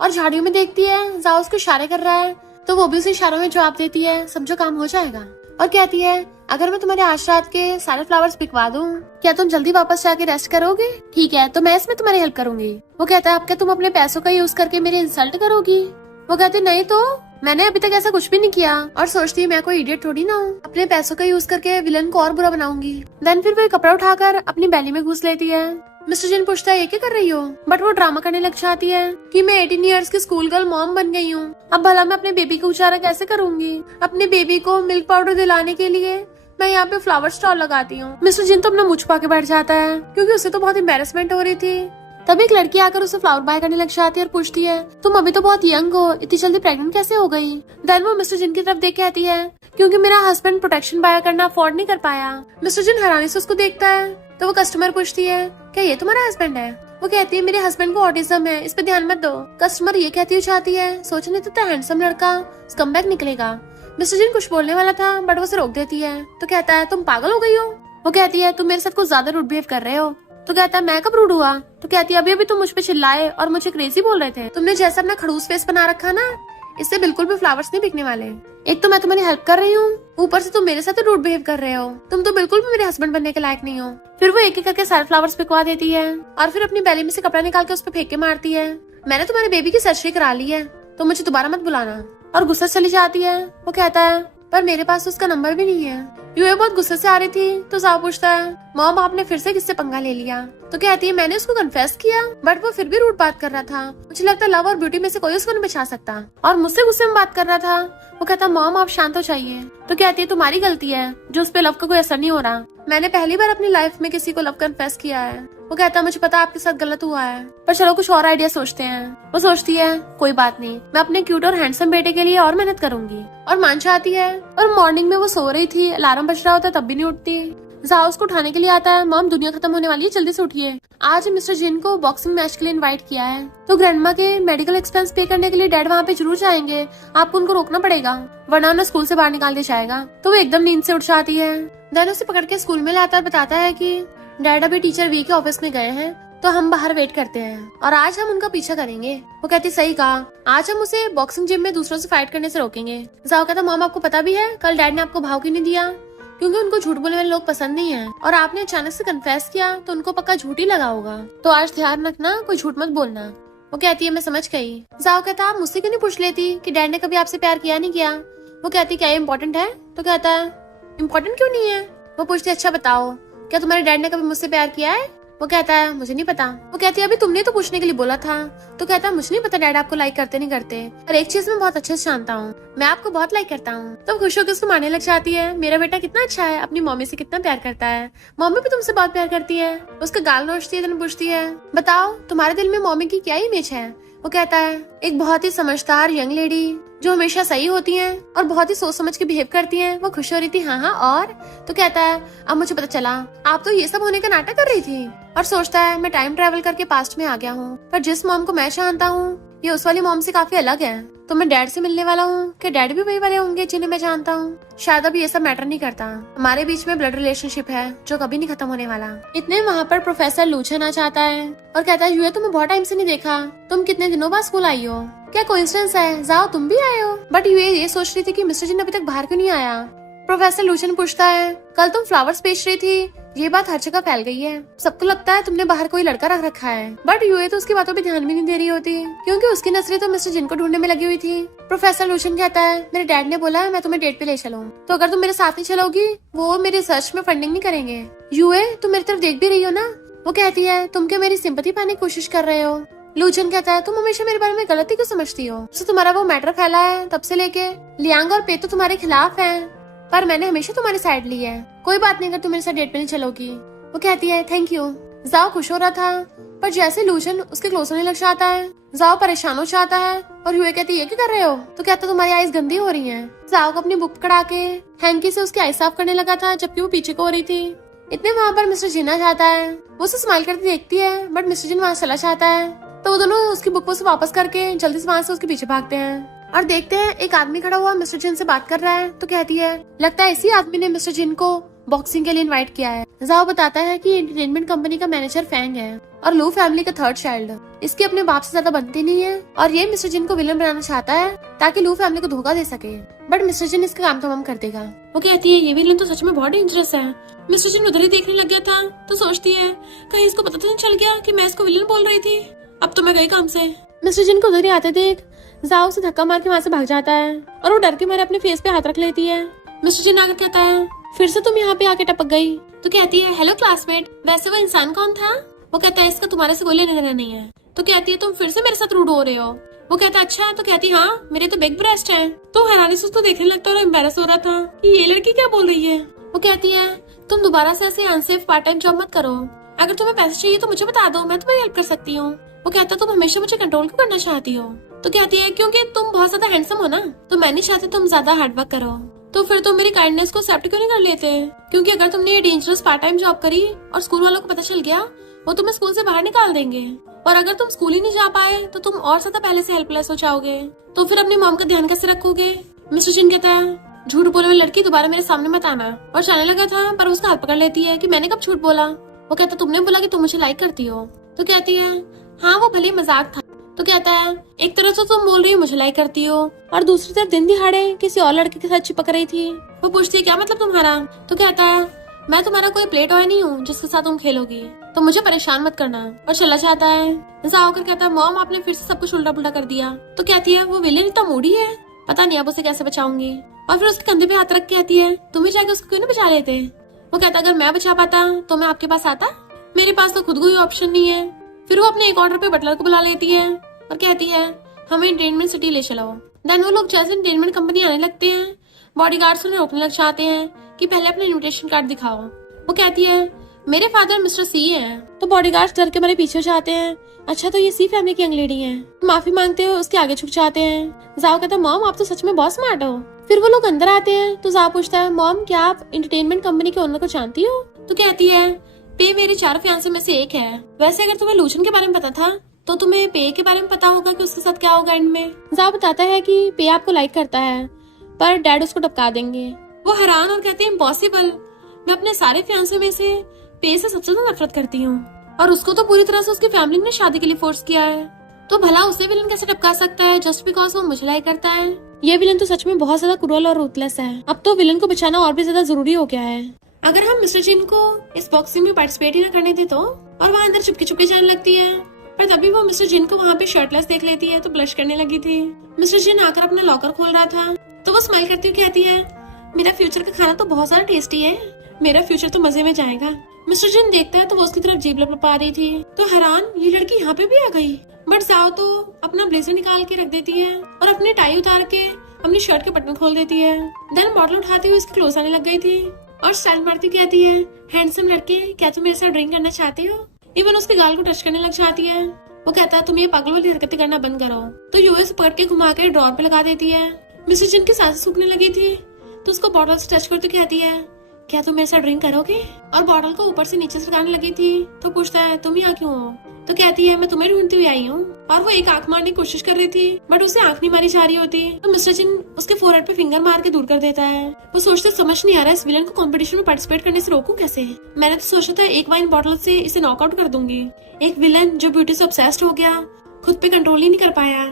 और झाड़ियों में देखती है जाओ उसको इशारे कर रहा है, तो वो भी उसे इशारों में जवाब देती है समझो काम हो जाएगा। और कहती है अगर मैं तुम्हारे आज रात के सारे फ्लावर्स पिकवा दूं, क्या तुम जल्दी वापस जाके रेस्ट करोगे? ठीक है, तो मैं इसमें तुम्हारी हेल्प करूंगी। वो कहता है अब क्या तुम अपने पैसों का यूज करके मेरी इंसल्ट करोगी? वो कहती नहीं तो मैंने अभी तक ऐसा कुछ भी नहीं किया। और सोचती है मैं कोई इडियट थोड़ी ना हूँ, अपने पैसों का यूज करके विलन को और बुरा बनाऊंगी। देन फिर वो कपड़ा उठाकर अपनी बैली में घुस लेती है। मिस्टर जिन पूछता है ये क्या कर रही हो, बट वो ड्रामा करने लग जाती है कि मैं 18 इयर्स की स्कूल गर्ल मॉम बन गई हूँ, अब भला मैं अपने बेबी को गुजारा कैसे करूंगी। अपने बेबी को मिल्क पाउडर दिलाने के लिए मैं यहाँ पे फ्लावर स्टॉल लगाती हूँ। मिस्टर जिन तो अपना मुंह छुपा के बैठ जाता है क्योंकि उसे तो बहुत एम्बेरसमेंट हो रही थी। तभी एक लड़की आकर उसे फ्लावर बाय करने लग जाती है और पूछती है तुम अभी तो बहुत यंग हो, इतनी जल्दी प्रेग्नेंट कैसे हो गई? देन वो मिस्टर जिन की तरफ देख कहती है क्योंकि मेरा हस्बैंड प्रोटेक्शन बाय करना अफोर्ड नहीं कर पाया। मिस्टर जिन हैरानी से उसको देखता है। तो वो कस्टमर पूछती है क्या ये तुम्हारा हस्बैंड है? वो कहती है मेरे हस्बैंड को ऑटिज्म है, इस पे ध्यान मत दो। कस्टमर ये कहती हुई चाहती है सोचने तो हैंडसम लड़का स्कमबैग निकलेगा। मिस्टर जिन कुछ बोलने वाला था बट वो उसे रोक देती है। तो कहता है तुम पागल हो गई हो? वो कहती है तुम मेरे साथ कुछ ज्यादा रूड बिहेव कर रहे हो। तो कहता है मैं कब रूड हुआ? तो कहती है अभी अभी तुम मुझ पे चिल्लाए और मुझे क्रेजी बोल रहे थे। तुमने जैसा अपना खड़ूस फेस बना रखा ना, इससे बिल्कुल भी फ्लावर्स नहीं बिकने वाले। एक तो मैं तुम्हारी हेल्प कर रही हूँ, ऊपर से तुम मेरे साथ रूड बिहेव कर रहे हो। तुम तो बिल्कुल भी मेरे हस्बैंड बनने के लायक नहीं हो। फिर वो एक एक करके सारे फ्लावर्स पिकवा देती है और फिर अपनी बैली में से कपड़ा निकाल के उस पर फेंक के मारती है। मैंने तुम्हारे बेबी की सर्जरी करा ली है, तो मुझे दोबारा मत बुलाना। और गुस्सा चली जाती है। वो कहता है पर मेरे पास उसका नंबर भी नहीं है। यूए बहुत गुस्से से आ रही थी। तो जाओ पूछता है मॉम आपने फिर से किससे पंगा ले लिया? तो कहती है मैंने उसको कन्फेस किया बट वो फिर भी रूड बात कर रहा था। मुझे लगता है लव और ब्यूटी में से कोई उसको नहीं बचा सकता, और मुझसे गुस्से में बात कर रहा था। वो कहता मॉम आप शांत हो जाइए। तो कहती है तुम्हारी गलती है जो उस पे लव का कोई असर नहीं हो रहा। मैंने पहली बार अपनी लाइफ में किसी को लव कन्फेस किया है। वो कहता मुझे पता आपके साथ गलत हुआ है, पर चलो कुछ और आइडिया सोचते हैं। वो सोचती है कोई बात नहीं, मैं अपने क्यूट और हैंडसम बेटे के लिए और मेहनत करूंगी। और मान जाती है। और मॉर्निंग में वो सो रही थी, अलार्म बज रहा होता तब भी नहीं उठती। जाओ उसको उठाने के लिए आता है। मॉम दुनिया खत्म होने वाली है, जल्दी से उठिए। आज मिस्टर जिन को बॉक्सिंग मैच के लिए इनवाइट किया है, तो ग्रैंडमा के मेडिकल एक्सपेंस पे करने के लिए डैड वहाँ पे जरूर जाएंगे। आपको उनको रोकना पड़ेगा वरना उन्हें स्कूल से बाहर निकाल दिया जाएगा। तो वो एकदम नींद से उठ जाती है। देन उसे पकड़ के स्कूल में लाता है, बताता है कि डैड अभी टीचर वी के ऑफिस में गए हैं, तो हम बाहर वेट करते हैं और आज हम उनका पीछा करेंगे। वो कहती सही कहा, आज हम उसे बॉक्सिंग जिम में दूसरों से फाइट करने से रोकेंगे। जाओ कहता मॉम आपको पता भी है कल डैड ने आपको भाव क्यों नहीं दिया? क्योंकि उनको झूठ बोलने वाले लोग पसंद नहीं है, और आपने अचानक से कन्फेस किया तो उनको पक्का झूठ ही लगा होगा। तो आज ध्यान रखना, कोई झूठ मत बोलना। वो कहती है मैं समझ गई। जाओ कहता आप मुझसे क्यों नहीं पूछ लेती कि डैड ने कभी आपसे प्यार किया नहीं किया? वो कहती क्या इम्पोर्टेंट है? तो कहता है इम्पोर्टेंट क्यों नहीं है? वो पूछती अच्छा बताओ क्या तुम्हारे डैड ने कभी मुझसे प्यार किया है? वो कहता है मुझे नहीं पता। वो कहती है अभी तुमने तो पूछने के लिए बोला था। तो कहता है मुझे नहीं पता डैड आपको लाइक करते नहीं करते, और एक चीज मैं बहुत अच्छे से जानता हूँ, मैं आपको बहुत लाइक करता हूँ। तो खुश होकर उसको मारने लग जाती है मेरा बेटा कितना अच्छा है, अपनी मम्मी से कितना प्यार करता है, मम्मी भी तुमसे बहुत प्यार करती है। उसका गाल नोचती है, पूछती है बताओ तुम्हारे दिल में मम्मी की क्या इमेज है? वो कहता है एक बहुत ही समझदार यंग लेडी जो हमेशा सही होती हैं और बहुत ही सोच समझ के बिहेव करती हैं। वो खुश हो रही थी हाँ और। तो कहता है अब मुझे पता चला आप तो ये सब होने का नाटक कर रही थी। और सोचता है मैं टाइम ट्रेवल करके पास्ट में आ गया हूँ, पर जिस मॉम को मैं जानता हूँ ये उस वाली मॉम से काफी अलग है। तो मैं डैड से मिलने वाला हूँ कि डैड भी वही वाले होंगे जिन्हें मैं जानता हूँ? शायद अब ये सब मैटर नहीं करता, हमारे बीच में ब्लड रिलेशनशिप है जो कभी नहीं खत्म होने वाला। इतने वहाँ पर प्रोफेसर लूचन आ जाता है और कहता है यूए तुम्हें बहुत टाइम से नहीं देखा, तुम कितने दिनों बाद स्कूल आई हो? क्या कोइंसिडेंस है, जाओ तुम भी आए हो? बट ये सोच रही थी कि मिस्टर जिन अभी तक बाहर क्यों नहीं आया। प्रोफेसर लूचन पूछता है कल तुम फ्लावर्स बेच रही थी, ये बात हर जगह फैल गई है, सबको लगता है तुमने बाहर कोई लड़का रख रखा है। बट यूए तो उसकी बातों पे ध्यान भी नहीं दे रही होती क्योंकि उसकी नजरें तो मिस्टर जिन को ढूंढने में लगी हुई थी। प्रोफेसर लूचन कहता है मेरे डैड ने बोला है मैं तुम्हें डेट पे ले चलूं, तो अगर तुम मेरे साथ नहीं चलोगी वो मेरे रिसर्च में फंडिंग नहीं करेंगे। यूए तुम मेरी तरफ देख भी रही हो ना? वो कहती है तुम क्या मेरी सिंपैथी पाने की कोशिश कर रहे हो? लूचन कहता है तुम हमेशा मेरे बारे में गलती क्यों समझती हो? तो तुम्हारा वो मैटर फैला है तब से लेके लियांग और पे तो तुम्हारे खिलाफ है, पर मैंने हमेशा तुम्हारी साइड ली है। कोई बात नहीं अगर तुम मेरे साथ डेट पे नहीं चलोगी। वो कहती है थैंक यू। जाओ खुश हो रहा था, पर जैसे लूचन उसके क्लोज होने लग जाता है जाओ परेशान हो जाता है और यूए कहती है ये क्या कर रहे हो? तो कहता तुम्हारी आईज गंदी हो रही हैं। जाओ को अपनी बुक पकड़ा के हैंकी से उसकी आई साफ करने लगा था जबकि वो पीछे को हो रही थी। इतने वहाँ पर मिस्टर जिन आ जाता है, वो उसे स्माइल करती देखती है बट मिस्टर जिन वहाँ चला जाता है। तो वो दोनों उसकी बुक से वापस करके जल्दी से वहाँ से उसके पीछे भागते हैं और देखते हैं एक आदमी खड़ा हुआ मिस्टर जिन से बात कर रहा है। तो कहती है लगता है इसी आदमी ने मिस्टर जिन को बॉक्सिंग के लिए इनवाइट किया है। जाओ बताता है कि एंटरटेनमेंट कंपनी का मैनेजर फैंग है और लू फैमिली का थर्ड चाइल्ड। इसकी अपने बाप से ज्यादा बनती नहीं है और ये मिस्टर जिन को विलन बनाना चाहता है ताकि लू फैमिली को धोखा दे सके, बट मिस्टर जिन इसका काम तमाम कर देगा। वो कहती है ये विलन तो सच में बहुत डेंजरस है। मिस्टर जिन उधर ही देखने लग गया था तो सोचती है कहीं इसको पता तो नहीं चल गया कि मैं इसको विलन बोल रही थी। अब तो मैं गई काम से। मिस्टर जिन को उधर ही आते देख जाओ उसे धक्का मार के वहाँ से भाग जाता है और वो डर के मारे अपने फेस पे हाथ रख लेती है। मिस्टर जिन आकर कहता है फिर से तुम यहाँ पे आके टपक गई। तो कहती है हेलो क्लासमेट, वैसे वो इंसान कौन था? वो कहता है इसका तुम्हारे से कोई लेना देना नहीं है। तो कहती है तुम फिर से मेरे साथ रूड हो रहे हो। वो कहता है अच्छा। तो कहती है हाँ मेरे तो बिग ब्रेस्ट है। तो हैरानी से उसको देखने लगता है और एम्बैरस हो रहा था कि ये लड़की क्या बोल रही है। वो कहती है तुम दोबारा से ऐसे अनसेफ पार्ट टाइम जॉब मत करो। अगर तुम्हें पैसे चाहिए तो मुझे बता दो, मैं तुम्हें हेल्प कर सकती हूँ। वो कहता है तुम हमेशा मुझे कंट्रोल क्यों करना चाहती हो? तो कहती है क्योंकि तुम बहुत ज्यादा हैंडसम हो ना, तो मैं नहीं चाहती तुम ज्यादा हार्डवर्क करो। तो फिर तुम मेरी काइंडनेस को एक्सेप्ट क्यों नहीं कर लेते? क्योंकि अगर तुमने ये डेंजरस पार्ट टाइम जॉब करी और स्कूल वालों को पता चल गया वो तुम्हें स्कूल से बाहर निकाल देंगे, और अगर तुम स्कूल ही नहीं जा पाए तो तुम और ज्यादा पहले से हेल्पलेस हो जाओगे। तो फिर अपनी मॉम का ध्यान कैसे रखोगे? मिस्टर जिन कहता है झूठ बोले वाली लड़की दोबारा मेरे सामने मत आना। और जाने लगा था पर उसका हाथ पकड़ लेती है कि मैंने कब झूठ बोला। वो कहता तुमने बोला कि तुम मुझे लाइक करती हो। तो कहती है हाँ वो भले मजाक था। तो कहता है एक तरह से तुम बोल रही हो मुझे लाइक करती हो और दूसरी तरफ दिन दिहाड़े किसी और लड़के के साथ चिपक रही थी। वो पूछती है क्या मतलब तुम्हारा? तो कहता है मैं तुम्हारा कोई प्ले टॉय नहीं हूँ जिसके साथ तुम खेलोगी, तो मुझे परेशान मत करना। और चला जाता है। जाओ कर कहता है मॉम आपने फिर से सब कुछ उल्टा पुल्टा कर दिया। तो कहती है वो विलेन इतना मूडी है, पता नहीं अब उसे कैसे बचाऊंगी। और फिर उसके कंधे पे हाथ रख के कहती है तुम्हें जाके उसको क्यों नहीं बचा लेते? वो कहता अगर मैं बचा पाता तो मैं आपके पास आता, मेरे पास तो खुद कोई ऑप्शन नहीं है। फिर वो अपने एक ऑर्डर पे बटलर को बुला लेती है और कहती है हमें एंटरटेनमेंट सिटी ले चलो। देन वो लोग जैसे एंटरटेनमेंट कंपनी आने लगते हैं बॉडीगार्ड्स उन्हें रोकने लग जाते हैं कि पहले अपना इन्विटेशन कार्ड दिखाओ। वो कहती है मेरे फादर मिस्टर सी हैं। तो बॉडीगार्ड्स डर के मेरे पीछे जाते हैं। अच्छा तो ये सी फैमिली की यंग लेडी है। माफी मांगते हुए उसके आगे झुक जाते हैं। जाओ कहता है मॉम आप तो सच में बहुत स्मार्ट हो। फिर वो लोग अंदर आते हैं तो जाओ पूछता है मॉम क्या आप एंटरटेनमेंट कंपनी के ओनर को जानती हो? तो कहती है पे मेरे 4 फियांसे में से एक है। वैसे अगर तुम्हें लूचन के बारे में पता था तो तुम्हें पे के बारे में पता होगा कि उसके साथ क्या होगा एंड में। जाओ बताता है कि पे आपको लाइक करता है पर डैड उसको टपका देंगे। वो हैरान और कहते हैं इम्पॉसिबल, मैं अपने सारे फियांसे में से पे से सबसे ज्यादा नफरत करती हूँ और उसको तो पूरी तरह से उसकी फैमिली ने शादी के लिए फोर्स किया है, तो भला उसे विलन कैसे टपका सकता है जस्ट बिकॉज वो मुझे लाइक करता है? ये विलन तो सच में बहुत ज्यादा क्रूअल और रूथलेस है। अब तो विलन को बचाना और भी ज्यादा जरूरी हो गया है। अगर हम मिस्टर जिन को इस बॉक्सिंग में पार्टिसिपेट ही न करने थे तो, और वहाँ अंदर चुपके चुपके जाने लगती है, पर तभी वो मिस्टर जिन को वहाँ पे शर्टलेस देख लेती है तो ब्लश करने लगी थी। मिस्टर जिन आकर अपना लॉकर खोल रहा था तो वो स्माइल करती हुई कहती है मेरा फ्यूचर का खाना तो बहुत ज्यादा टेस्टी है, मेरा फ्यूचर तो मजे में जाएगा। मिस्टर जिन देखता है तो वो उसकी तरफ जीभ लपा रही थी तो हैरान ये लड़की यहाँ पे भी आ गई। बट जाओ तो अपना ब्लेजर निकाल के रख देती है और अपनी टाई उतार के अपनी शर्ट के बटन खोल देती है। देन बॉटल उठाते हुए इसके क्लोज आने लग गई थी और स्टाइल मारती कहती है हैंडसम लड़के क्या तुम मेरे साथ ड्रिंक करना चाहते हो? इवन उसके गाल को टच करने लग जाती है। वो कहता है तुम ये पागल वाली हरकतें करना बंद करो। तो यूएस पकड़ के घुमा के ड्रॉर पे लगा देती है। मिस्टर जिन की सांसें सूखने लगी थी तो उसको बॉटल से टच करते कहती है क्या तुम मेरे साथ ड्रिंक करोगे? और बॉटल को ऊपर से नीचे सरकाने लगी थी तो पूछता है तुम यहाँ क्यों हो? तो कहती है मैं तुम्हें ढूंढती हुई आई हूँ। और वो एक आंख मारने की कोशिश कर रही थी बट उसे आंख नहीं मारी जा रही होती तो मिस्टर जिन उसके फोरहेड पे फिंगर मार के दूर कर देता है। वो सोचते समझ नहीं आ रहा इस विलन को कंपटीशन में पार्टिसिपेट करने से रोकूं कैसे। मैंने तो सोचा था एक वाइन बॉटल से इसे नॉकआउट कर दूंगी। एक विलन जो ब्यूटी से ऑब्सेस्ड हो गया, खुद पे कंट्रोल ही नहीं कर पाया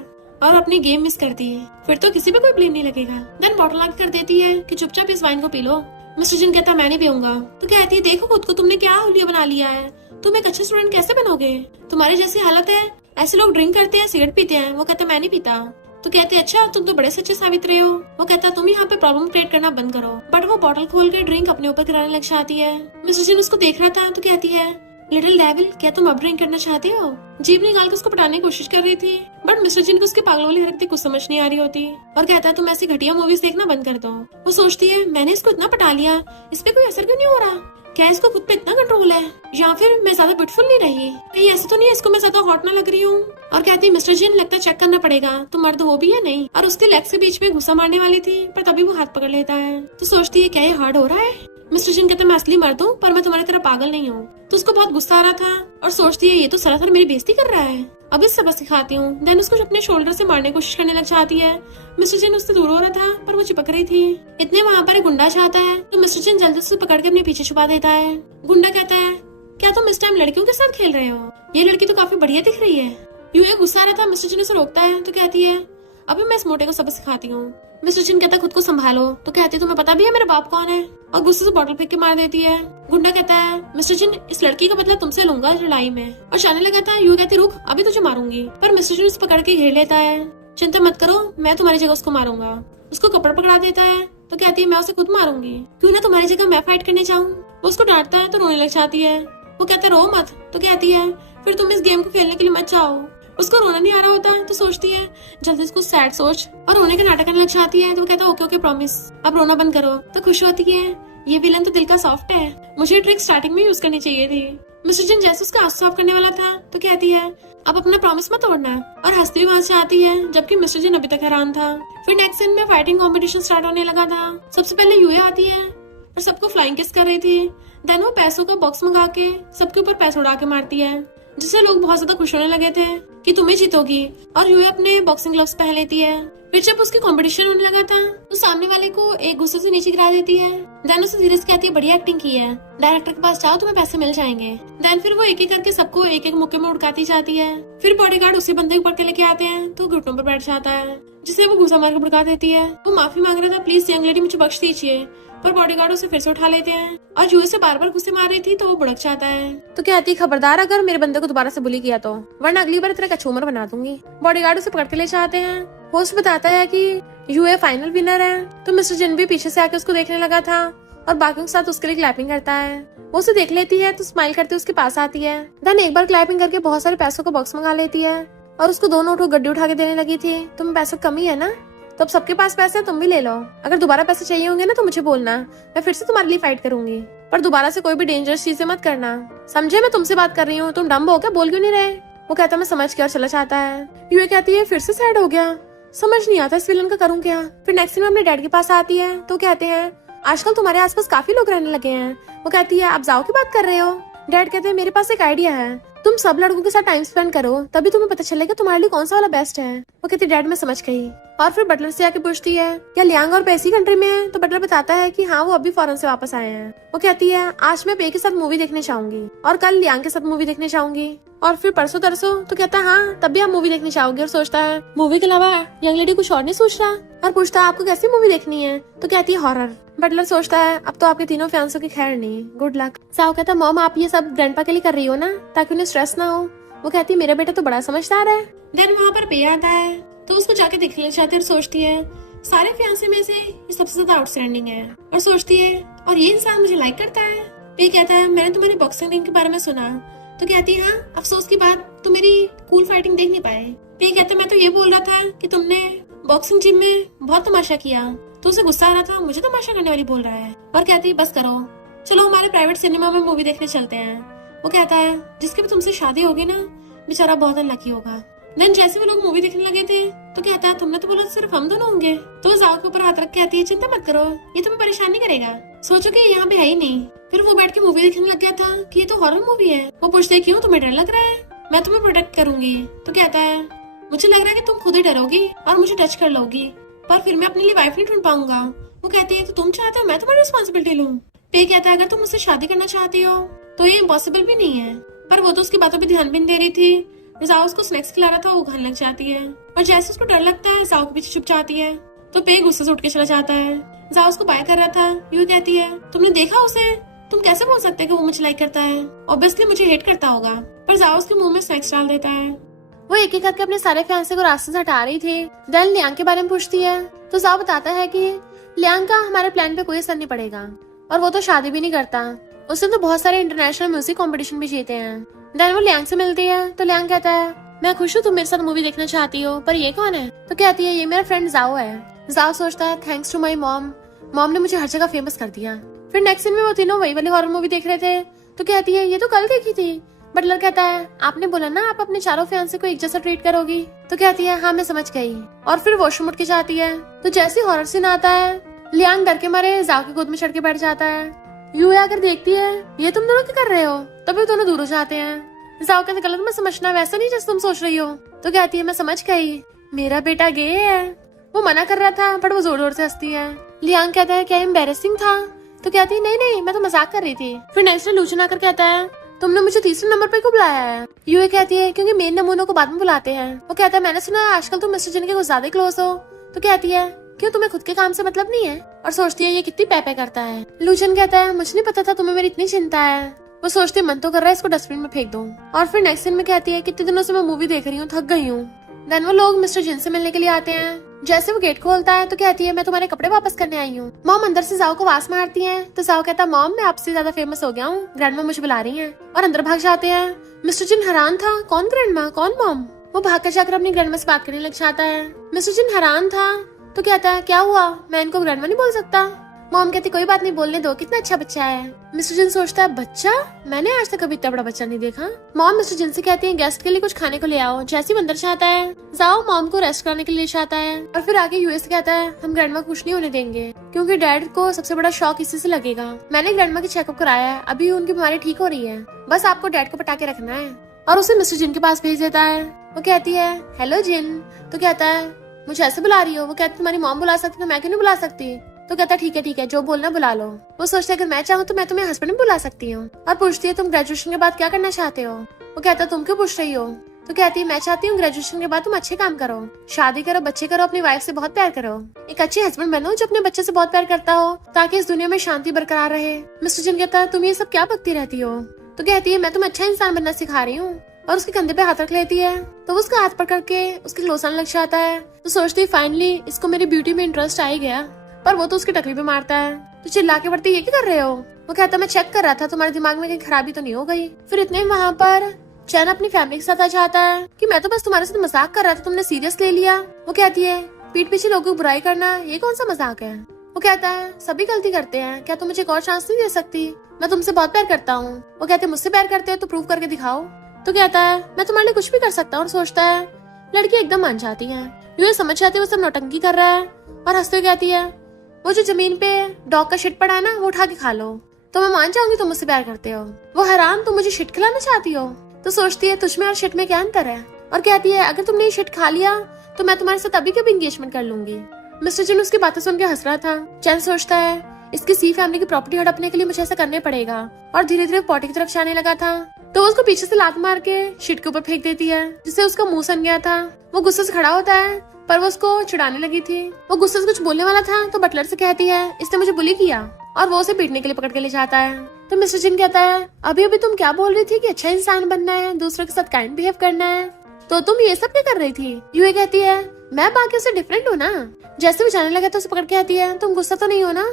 और अपनी गेम मिस कर दी, फिर तो किसी पे कोई ब्लेम नहीं लगेगा। देन बॉटल आगे कर देती है कि चुपचाप इस वाइन को पी लो। मिस्टर जिन कहता मैं नहीं पीऊंगा। तो कहती है देखो खुद को तुमने क्या हुलिया बना लिया है, तुम एक अच्छे स्टूडेंट कैसे बनोगे? तुम्हारी जैसी हालत है, ऐसे लोग ड्रिंक करते हैं सिगरेट पीते हैं। वो कहता मैं नहीं पीता। तो कहते अच्छा तुम तो बड़े सच्चे साबित रहे हो। वो कहता तुम यहाँ पे प्रॉब्लम क्रिएट करना बंद करो। बट वो बॉटल खोल के ड्रिंक अपने ऊपर गिराने लग जाती है। मिस्टर जिन उसको देख रहा था तो कहती है लिटिल डेविल क्या तुम अब ड्रिंक करना चाहते हो? जीभ निकाल के उसको पटाने की कोशिश कर रही थी बट मिस्टर जिन को उसके पागल वाली हरकतें कुछ समझ नहीं आ रही होती और कहता है तुम ऐसी घटिया मूवीज देखना बंद कर दो। वो सोचती है मैंने इसको इतना पटा लिया, इस पे कोई असर क्यों नहीं हो रहा? क्या इसको खुद पे इतना कंट्रोल है या फिर मैं ज्यादा ब्यूटीफुल नहीं रही? कहीं ऐसा तो नहीं है इसको मैं ज्यादा हॉट ना लग रही हूँ? और कहती है मिस्टर जिन लगता है चेक करना पड़ेगा तुम मर्द हो भी या नहीं। और उसके लेग्स के बीच में घुसा मारने वाली थी पर तभी वो हाथ पकड़ लेता है। तो सोचती है क्या ये हार्ड हो रहा है? मिस्टर जिन कहते मैं असली मर्द हूँ पर मैं तुम्हारी तरह पागल नहीं हूँ। तो उसको बहुत गुस्सा आ रहा था और सोचती है ये तो सरासर मेरी बेइज्जती कर रहा है, अब इस सबक सिखाती हूँ। देन उसको अपने शोल्डर से मारने की कोशिश करने लग जाती है। मिस्टर चिन उससे दूर हो रहा था पर वो चिपक रही थी। इतने वहाँ पर एक गुंडा चाहता है तो मिस्टर चिन जल्दी से पकड़ के अपने पीछे छुपा देता है। गुंडा कहता है क्या तुम इस टाइम लड़कियों के साथ खेल रहे हो, ये लड़की तो काफी बढ़िया दिख रही है। यूए गुस्सा आ रहा था, मिस्टर चिन उसे रोकता है तो कहती है अभी मैं इस मोटे को सबक सिखाती हूँ। मिस्टर चिन कहता है खुद को संभालो, तो कहती है तुम्हें पता भी है मेरा बाप कौन है, और गुस्से से बॉटल फेंक के मार देती है। गुंडा कहता है मिस्टर चिन इस लड़की का बदला तुमसे लूंगा लड़ाई में, और जाने लगा था। यू कहती रुक अभी तुझे मारूंगी, पर मिस्टर चिन उसे पकड़ के घेर लेता है। चिंता मत करो मैं तुम्हारी जगह उसको मारूंगा। उसको कपड़ा पकड़ा देता है तो कहती है मैं उसे खुद मारूंगी, क्यों ना तुम्हारी जगह मैं फाइट करने जाऊँ। वो उसको डांटता है तो रोने लग जाती है। वो कहता है रो मत, तो कहती है फिर तुम इस गेम को खेलने के लिए मत जाओ। उसको रोना नहीं आ रहा होता तो सोचती है जल्दी उसको सैड सोच, और रोने का नाटक करने लग जाती है। तो वो कहता है ओके ओके प्रॉमिस, अब रोना बंद करो। तो खुश होती है, ये विलन तो दिल का सॉफ्ट है, मुझे ट्रिक स्टार्टिंग में यूज करनी चाहिए थी। मिस्टर चिन जैसे उसका आंसू साफ करने वाला था तो कहती है अब अपना प्रॉमिस मत तोड़ना, और हंसती हुई वहां से आती है, जबकि मिस्टर चिन अभी तक हैरान था। फिर नेक्स्ट सीन में फाइटिंग कॉम्पिटिशन स्टार्ट होने लगा था। सबसे पहले यूए आती है और सबको फ्लाइंग किस कर रही थी। देन वो पैसों का बॉक्स मंगा के सबके ऊपर पैसे उड़ा के मारती है, जिससे लोग बहुत ज्यादा खुश होने लगे थे कि तुम्हें जीतोगी, और यूए अपने बॉक्सिंग ग्लव्स पहन लेती है। फिर जब उसकी कंपटीशन होने लगा था तो सामने वाले को एक गुस्से से नीचे गिरा देती है। देन उसे धीरे से कहती है बढ़िया एक्टिंग की है, डायरेक्टर के पास जाओ तुम्हें पैसे मिल जाएंगे। देन फिर वो एक एक करके सबको एक एक मुक्के में उड़काती जाती है। फिर बॉडीगार्ड उसी बंदे को पकड़ के लेके आते हैं तो घुटनों पर बैठ जाता है, जिसे वो घुसा मार के भड़का देती है। वो माफी मांग रहा था प्लीज यंग लेडी मुझे बख्श दीजिए, पर बॉडीगार्ड उसे फिर से उठा लेते हैं, और यूए से बार बार गुस्से मार रही थी तो वो भड़क जाता है। तो कहती खबरदार अगर मेरे बंदे को दोबारा से बुली किया तो, वरना अगली बार तेरा कचूमर बना दूंगी। बॉडीगार्ड उसे पकड़ के ले जाते हैं। होस्ट बताता है कि यूए फाइनल विनर है। तो मिस्टर जिन भी पीछे से आके उसको देखने लगा था और बाकियों के साथ उसके लिए क्लैपिंग करता है। वो उसे देख लेती है तो स्माइल करते उसके पास आती है। देन एक बार क्लैपिंग करके बहुत सारे पैसों का बॉक्स मंगा लेती है और उसको 2 नोट गड्डी उठा के देने लगी थी। तुम्हें पैसों की कमी है ना, तो अब सबके पास पैसे हैं तुम भी ले लो, अगर दोबारा पैसे चाहिए होंगे ना तो मुझे बोलना, मैं फिर से तुम्हारे लिए फाइट करूंगी, पर दोबारा से कोई भी डेंजरस चीजें मत करना, समझे? मैं तुमसे बात कर रही हूँ, तुम डम्ब हो क्या, बोल क्यों नहीं रहे? वो कहता मैं समझ के और चला जाता है। यूए कहती है फिर से सैड हो गया, समझ नहीं आता इस विलन का करूँ क्या। फिर नेक्स्ट सीन में अपने डैड के पास आती है तो कहते हैं आजकल तुम्हारे आसपास काफी लोग रहने लगे हैं। वो कहती है आप जाओ की बात कर रहे हो? डैड कहते हैं मेरे पास एक आइडिया है, तुम सब लड़कों के साथ टाइम स्पेंड करो, तभी तुम्हें पता चलेगा तुम्हारे लिए कौन सा वाला बेस्ट है। वो कहती है डैड मैं समझ गई। और फिर बटलर से आके पूछती है क्या लियांग और पेसी कंट्री में है? तो बटलर बताता है कि हाँ वो अभी फॉरेन से वापस आए हैं। वो कहती है आज मैं पे के साथ मूवी देखने जाऊंगी और कल लियांग के साथ मूवी देखने जाऊंगी और फिर परसों तरसों। तो कहता है हाँ तब भी आप मूवी देखने जाओगे, और सोचता है मूवी के अलावा यंग लेडी कुछ और नहीं सोच रहा, और पूछता है आपको कैसी मूवी देखनी है? तो कहती है हॉरर। बटलर सोचता है अब तो आपके तीनों फैंसों की खैर नहीं, गुड लक। साओ कहता है मॉम आप ये सब ग्रैंडपा के लिए कर रही हो ना ताकि उन्हें स्ट्रेस ना हो। वो कहती है मेरा बेटा तो बड़ा समझदार है। देन वहाँ पर पे आता है तो उसको जाके दिखने लग जाती है और सोचती है सारे फियांसे में से ये सबसे ज्यादा आउटस्टैंडिंग है, और सोचती है और ये इंसान मुझे लाइक करता है। पे कहता है मैंने तुम्हारी बॉक्सिंग रिंग के बारे में सुना। तो कहती है हाँ अफसोस की बात तुम मेरी कूल फाइटिंग देख नहीं पाए। पे कहता है मैं तो ये बोल रहा था कि तुमने बॉक्सिंग जिम में बहुत तमाशा किया। तो उसे गुस्सा आ रहा था मुझे तमाशा करने वाली बोल रहा है, और कहती है बस करो चलो हमारे प्राइवेट सिनेमा में मूवी देखने चलते हैं। वो कहता है जिसकी भी तुमसे शादी होगी ना बेचारा बहुत अनलकी होगा। देन जैसे वो लोग मूवी देखने लगे थे तो कहता है तुमने तो बोला सिर्फ हम दोनों होंगे। तो वो जाओ के ऊपर हाथ रख के आती है चिंता मत करो ये तुम्हें परेशान नहीं करेगा, सोचो कि यहाँ पे है ही नहीं। फिर वो बैठ के मूवी देखने लग गया था कि ये तो हॉरर मूवी है। वो पूछते क्यों तुम्हें डर लग रहा है? मैं तुम्हें प्रोटेक्ट करूंगी। तो कहता है मुझे लग रहा है कि तुम खुद ही डरोगी और मुझे टच कर लोगी, पर फिर मैं अपने लिए वाइफ नहीं ढूंढ पाऊंगा। वो कहती है तो तुम चाहते हो मैं तुम्हारी रिस्पॉन्सिबिलिटी लूं? पे कहता है अगर तुम मुझसे शादी करना चाहती हो तो ये इम्पॉसिबल भी नहीं है, पर वो तो उसकी बातों पे ध्यान भी नहीं दे रही थी। जाओ उसको स्नैक्स खिला रहा था वो खाने लग जाती है, और जैसे उसको डर लगता है जाओ के पीछे छुप जाती है। तो पे गुस्से से उठ के चला जाता है। जाओ उसको बाय कर रहा था, यूं कहती है तुमने देखा उसे, तुम कैसे बोल सकते हैं कि वो मुझे लाइक करता है, ऑब्वियसली मुझे हेट करता होगा। पर जाओ उसके मुंह में स्नैक्स डाल देता है। वो एक एक करके अपने सारे फैंसे को रास्ते से हटा रही थी। देन लियांग के बारे में पूछती है तो जाओ बताता है कि लियांग का हमारे प्लान पे कोई असर नहीं पड़ेगा, और वो तो शादी भी नहीं करता, उसने तो बहुत सारे इंटरनेशनल म्यूजिक कंपटीशन भी जीते हैं। देन वो लियांग से मिलती है तो लियांग कहता है मैं खुश हूँ तुम मेरे साथ मूवी देखना चाहती हो, पर ये कौन है? तो कहती है ये मेरा फ्रेंड जाओ है। जाओ सोचता है thanks to my mom, mom ने मुझे हर जगह फेमस कर दिया। फिर नेक्स्ट सीन में वो तीनों वही वाली हॉरर मूवी देख रहे थे तो कहती है ये तो कल देखी थी। बटलर कहता है आपने बोला ना आप अपने चारों फैंसे को एक जैसा ट्रीट करोगी। तो कहती है हाँ मैं समझ गई, और फिर वॉशरूम उठ के जाती है। तो जैसे हॉरर सीन आता है लियांग डर के मारे जाओ की गोद में चढ़ के बैठ जाता है। यूए आकर देखती है ये तुम दोनों क्या कर रहे हो, तभी दोनों दूर हो जाते हैं। जाओ कहते गलत मत समझना, वैसा नहीं जैसे तुम सोच रही हो। तो कहती है मैं समझ गई, मेरा बेटा गे है। वो मना कर रहा था बट वो जोर जोर से हंसती है। लियांग कहता है क्या एम्बेरसिंग था। तो कहती है नहीं नहीं मैं तो मजाक कर रही थी। फिर नेक्स्ट डे लूचन आकर कहता है तुमने मुझे तीसरे नंबर पे क्यों बुलाया है। यूए कहती है क्योंकि मेन नमूनों को बाद में बुलाते हैं। वो कहता है मैंने सुना है आजकल तुम मिस्टर जिन के कुछ ज्यादा क्लोज हो। तो कहती है क्यों तुम्हें खुद के काम से मतलब नहीं है, और सोचती है ये कितनी पैपे करता है। लूचन कहता है मुझे नहीं पता था तुम्हें मेरी इतनी चिंता है। वो सोचती है मन तो कर रहा है इसको डस्टबिन में फेंक दूं। और फिर नेक्स्ट सीन में कहती है कितने दिनों से मैं मूवी देख रही हूँ, थक गई हूँ। देन वो लोग मिस्टर जिन से मिलने के लिए आते हैं। जैसे वो गेट खोलता है तो कहती है मैं तुम्हारे कपड़े वापस करने आई हूँ। मॉम अंदर से जाओ को आवाज मारती है। तो जाओ कहता है मॉम मैं आपसे ज्यादा फेमस हो गया हूँ, ग्रैंडमा मुझे बुला रही है। और अंदर भाग जाते हैं। मिस्टर जिन हैरान था कौन ग्रैंडमा कौन मॉम। वो भाग कर जाकर अपनी ग्रैंडमा से बात करने लग जाता है। मिस्टर जिन हैरान था तो कहता है क्या हुआ, मैं इनको ग्रैंडमा नहीं बोल सकता। मॉम कहती कोई बात नहीं बोलने दो, कितना अच्छा बच्चा है। मिस्टर जिन सोचता है बच्चा, मैंने आज तक कभी इतना बड़ा बच्चा नहीं देखा। मॉम मिस्टर जिन से कहती है गेस्ट के लिए कुछ खाने को ले आओ। जैसे ही अंदर जाता है जाओ मॉम को रेस्ट कराने के लिए चाहता है। और फिर आगे यूएस कहता है हम ग्रैंडमा को कुछ नहीं होने देंगे क्योंकि डैड को सबसे बड़ा शौक इसी से लगेगा। मैंने ग्रैंडमा की चेकअप कराया है, अभी उनकी बीमारी ठीक हो रही है, बस आपको डैड को पटा के रखना है। और उसे मिस्टर जिन के पास भेज देता है। वो कहती है हेलो जिन। तो कहता है मुझे ऐसे बुला रही हो। वो कहती तुम्हारी मॉम बुला सकती, तो मैं क्यों नहीं बुला सकती। तो कहता ठीक है जो बोलना बुला लो। वो सोचता है अगर मैं चाहूँ तो मैं तुम्हें हस्बैंड में बुला सकती हूँ। और पूछती है तुम ग्रेजुएशन के बाद क्या करना चाहते हो। वो कहता तुम क्यों पूछ रही हो। तो कहती है मैं चाहती हूँ ग्रेजुएशन के बाद तुम अच्छे काम करो, शादी करो, बच्चे करो, अपनी वाइफ से बहुत प्यार करो, एक अच्छे हस्बैंड बनो जो अपने बच्चे से बहुत प्यार करता हो, ताकि इस दुनिया में शांति बरकरार रहे। मिस्टर जिन कहता है तुम ये सब क्या बकती रहती हो। तो कहती है मैं तुम्हें अच्छा इंसान बनना सिखा रही हूँ। और उसके कंधे पे हाथ रख लेती है। तो वो उसका हाथ पकड़ के उसके क्लोज आने लग जाता है। तो सोचती है फाइनली इसको मेरी ब्यूटी में इंटरेस्ट आ ही गया। पर वो तो उसकी टकली पे मारता है। तो चिल्ला के बढ़ती ये क्या कर रहे हो। वो कहता मैं चेक कर रहा था तुम्हारे दिमाग में कहीं खराबी तो नहीं हो गई। फिर इतने वहाँ पर चैन अपनी फैमिली के साथ आ जाता है कि मैं तो बस तुम्हारे साथ मजाक कर रहा था, तुमने सीरियस ले लिया। वो कहती है पीठ पीछे लोगों की बुराई करना ये कौन सा मजाक है। वो कहता है सभी गलती करते हैं, क्या तुम मुझे एक और चांस नहीं दे सकती, मैं तुमसे बहुत प्यार करता हूँ। वो कहते मुझसे प्यार करते हो तो प्रूव करके दिखाओ। तो कहता है मैं तुम्हारे लिए कुछ भी कर सकता हूँ। और सोचता है लड़की एकदम मान जाती है। ये समझ जाती है वो सब नौटंकी कर रहा है और हंसते हुए कहती है वो जो जमीन पे डॉग का शिट पड़ा है ना वो उठा के खा लो, तो मैं मान जाऊंगी तुम मुझसे प्यार करते हो। वो हैरान तुम मुझे शिट खिलाना चाहती हो। तो सोचती है तुझमें और शिट में क्या अंतर है। और कहती है अगर तुमने ये शिट खा लिया तो मैं तुम्हारे साथ अभी कभी एंगेजमेंट कर लूंगी। मिस्टर जिन उसकी बातें सुन के हंस रहा था। चैन सोचता है इसकी सी फैमिली की प्रॉपर्टी हड़पने के लिए मुझे ऐसा करने पड़ेगा। और धीरे धीरे पॉटी की तरफ जाने लगा था तो उसको पीछे से लात मार के शिट के ऊपर फेंक देती है, जिससे उसका मुंह सन गया था। वो गुस्से से खड़ा होता है पर वो उसको चिढ़ाने लगी थी। वो गुस्से से कुछ बोलने वाला था तो बटलर से कहती है इसने मुझे बुली किया, और वो उसे पीटने के लिए पकड़ के ले जाता है। तो मिस्टर जिन कहता है अभी अभी तुम क्या बोल रही थी कि अच्छा इंसान बनना है, दूसरों के साथ काइंड बिहेव करना है, तो तुम ये सब क्या कर रही थी। यूए कहती है मैं बाकी से डिफरेंट हूँ ना। जैसे वो जाने लगा तो उसे पकड़ के आती है तुम गुस्सा तो नहीं हो ना।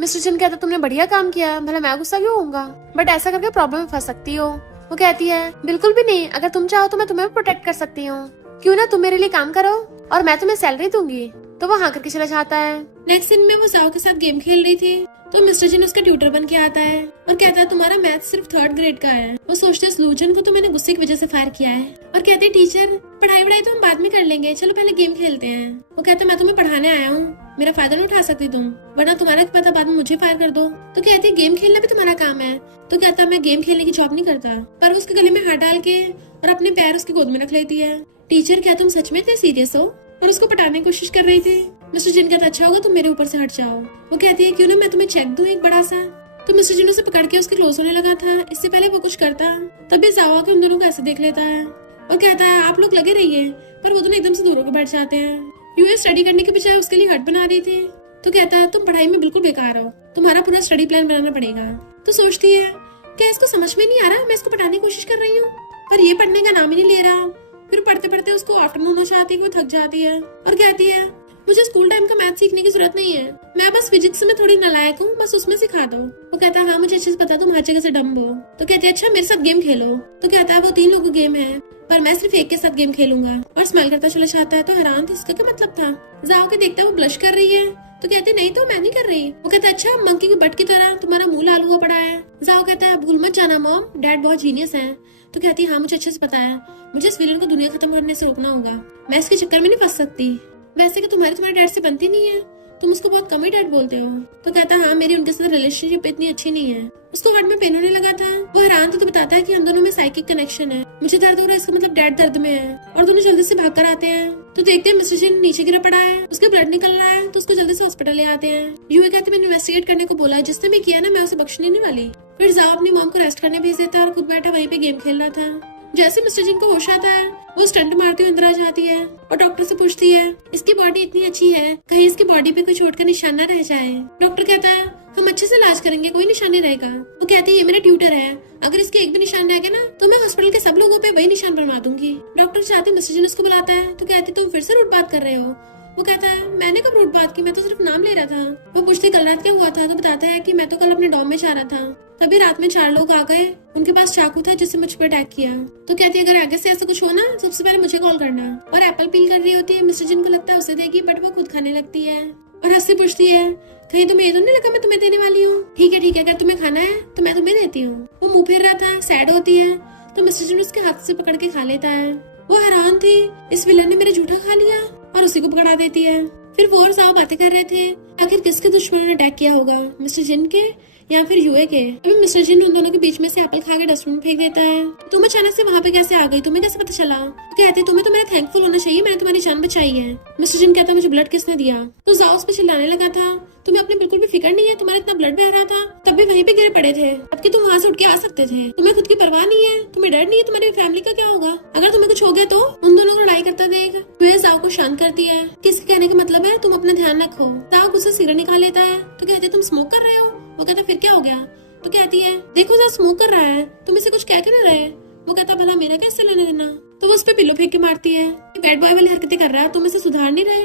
मिस्टर जिन कहता तुमने बढ़िया काम किया, भला मैं गुस्सा क्यों होऊंगा, बट ऐसा करके प्रॉब्लम में फंस सकती हो। वो कहती है बिल्कुल भी नहीं, अगर तुम चाहो तो मैं तुम्हें प्रोटेक्ट कर सकती हूँ, क्यों ना तुम मेरे लिए काम करो और मैं तुम्हें सैलरी दूंगी। तो वो हाँ करके चला जाता है। नेक्स्ट सीन में वो जाओ के साथ गेम खेल रही थी तो मिस्टर जिन उसका ट्यूटर बन के आता है और कहता है तुम्हारा मैथ सिर्फ 3rd ग्रेड का है। वो सोचते हैं लूजन को तो मैंने गुस्से की वजह से फायर किया है और कहते हैं टीचर पढ़ाई वढ़ाई तो हम बाद में कर लेंगे, चलो पहले गेम खेलते हैं। वो कहता है मैं तुम्हें पढ़ाने आया हूँ, मेरा फायदा नहीं उठा सकती तुम, वरना तुम्हारा पता बाद में मुझे फायर कर दो। तो कहते हैं गेम खेलना भी तुम्हारा काम है। तो कहता है मैं गेम खेलने की जॉब नहीं करता, पर उसके गले में हाथ डाल के और अपने पैर उसकी गोद में रख लेती है। टीचर क्या तुम सच में इतने सीरियस हो, और उसको पटाने की कोशिश कर रही थी। मिस्टर जिन कहता अच्छा होगा तुम मेरे ऊपर से हट जाओ। वो कहती है क्यों ना मैं तुम्हें चेक दूं एक बड़ा सा। तो मिस्टर जिन उसे पकड़ के उसके क्लोज होने लगा था, इससे पहले वो कुछ करता तभी जावा के उन दोनों को ऐसे देख लेता है और कहता है आप लोग लगे रहिए, पर वो दोनों एकदम से दूर होकर बैठ जाते हैं। यूए स्टडी करने के बजाय उसके लिए हट बना रही थी। तो कहता है तुम पढ़ाई में बिल्कुल बेकार हो, तुम्हारा पूरा स्टडी प्लान बनाना पड़ेगा। तो सोचती है क्या इसको समझ में नहीं आ रहा, मैं इसको पढ़ाने की कोशिश कर रही हूँ पर ये पढ़ने का नाम ही नहीं ले रहा। फिर पढ़ते पढ़ते उसको आफ्टरनून हो जाती है, वो थक जाती है और कहती है मुझे स्कूल टाइम का मैथ सीखने की जरूरत नहीं है, मैं बस फिजिक्स में थोड़ी नालायक हूँ, बस उसमें सिखा दो। वो कहता है हाँ मुझे अच्छे से पता तुम हर जगह से डम्ब हो। तो कहती है अच्छा मेरे साथ गेम खेलो। तो कहता है वो 3 लोगों गेम है पर मैं सिर्फ एक के साथ गेम खेलूंगा, और स्माइल करता चला जाता है। तो हैरान थी इसका क्या मतलब था। जाओ के देखता है वो ब्लश कर रही है। तो कहती नहीं तो मैं नहीं कर रही। वो कहता है अच्छा मंकी की बट की तरह तुम्हारा मुंह लाल हुआ पड़ा है। जाओ कहता है भूल मत जाना मॉम, डैड बहुत जीनियस है। तो कहती है हाँ मुझे अच्छे से पता है, मुझे इस विलन को दुनिया खत्म करने से रोकना होगा, मैं इसके चक्कर में नहीं फंस सकती। वैसे कि तुम्हारे डैड से बनती नहीं है, तुम उसको बहुत कम ही डैड बोलते हो। तो कहता हाँ, मेरी उनके साथ रिलेशनशिप इतनी अच्छी नहीं है। उसको हार्ट में पेन होने लगा था। वो हैरान था तो बताता है कि हम दोनों में साइकिक कनेक्शन है। मुझे दर्द हो रहा है, इसका मतलब डैड दर्द में है। और दोनों जल्दी से भाग कर आते हैं तो देखते हैं मिस्टर जिन नीचे गिरा पड़ा है, उसके ब्लड निकल रहा है, तो उसको जल्दी से हॉस्पिटल ले आते हैं। यूए कहते मैंने इन्वेस्टिगेट करने को बोला, जिसने भी किया ना मैं उसे बख्शने नहीं वाली। फिर जाओ अपनी मॉम को रेस्ट करने भेज देता है और खुद बैठा वहीं पे गेम खेल रहा था। जैसे मिस्टर जिन को होश आता है वो स्टंट मारती हुई अंदर आ जाती है और डॉक्टर से पूछती है इसकी बॉडी इतनी अच्छी है, कहीं इसकी बॉडी पे कोई चोट का निशान न रह जाए। डॉक्टर कहता है हम अच्छे से इलाज करेंगे, कोई निशान नहीं रहेगा। वो कहती है ये मेरा ट्यूटर है, अगर इसके एक भी निशान रह गया ना तो मैं हॉस्पिटल के सब लोगों पे वही निशान बनवा दूंगी। डॉक्टर चाहते मिस्टर जिन उसको बुलाता है तो कहती तुम फिर से रूट बात कर रहे हो। वो कहता है मैंने कब रूट बात की, मैं तो सिर्फ नाम ले रहा था। वो पूछती कल रात क्या हुआ था, तो बताता है कि मैं तो कल अपने डॉम में जा रहा था, तभी रात में 4 लोग आ गए, उनके पास चाकू था जिससे मुझ पर अटैक किया। तो कहती है अगर आगे से ऐसा कुछ हो ना सबसे पहले मुझे कॉल करना। और एप्पल पील कर रही होती है, मिस्टर जिन को लगता है उसे देगी बट वो खुद खाने लगती है और हंसती पूछती है कहीं तुम्हें ये तो नहीं लगा मैं तुम्हें देने वाली हूँ। ठीक है अगर तुम्हें खाना है तो मैं तुम्हें देती हूँ। वो मुंह फेर रहा था, सैड होती है तो मिस्टर जिन उसके हाथ से पकड़ के खा लेता है। वो हैरान थी इस विलन ने मेरा जूठा खा लिया और उसी को पकड़ा देती है। फिर वो और साहब बातें कर रहे थे आखिर किसके दुश्मनों ने अटैक किया होगा, मिस्टर जिन के या फिर यूए के। अभी मिस्टर जिन उन दोनों के बीच में से एप्पल खा के डस्टबिन फेंक देता है। तुम अचानक से वहाँ पे कैसे आ गई, तुम्हें कैसे पता चला? कहते तुम्हें तो मेरा थैंकफुल होना चाहिए, मैंने तुम्हारी जान बचाई है। मिस्टर जिन कहता मुझे ब्लड किसने दिया? तो जाओ उस पे चिल्लाने लगा था तुम्हें अपनी बिल्कुल भी फिक्र नहीं है, तुम्हारा इतना ब्लड बह रहा था तब भी वहीं पे गिरे पड़े थे, अब कि तुम वहाँ से उठ के आ सकते थे। तुम्हें खुद की परवाह नहीं है, तुम्हें डर नहीं है तुम्हारी फैमिली का क्या होगा, अगर तुम्हें कुछ हो गया तो उन दोनों को लड़ाई करता देख। वे जाओ को शांत करती है, किसके कहने का मतलब है तुम अपना ध्यान रखो। जाओ उससे सिगरेट निकाल लेता है तो कहते तुम स्मोक कर रहे हो? वो कहता फिर क्या हो गया? तो कहती है देखो जाओ स्मोक कर रहा है, तुम इसे कुछ कह के ना रहे। वो कहता भला मेरा कैसे लेने देना? तो वो उस पे पिलो फेंक के मारती है, बैड बॉय वाली हरकतें कर रहा है, तुम इसे सुधार नहीं रहे।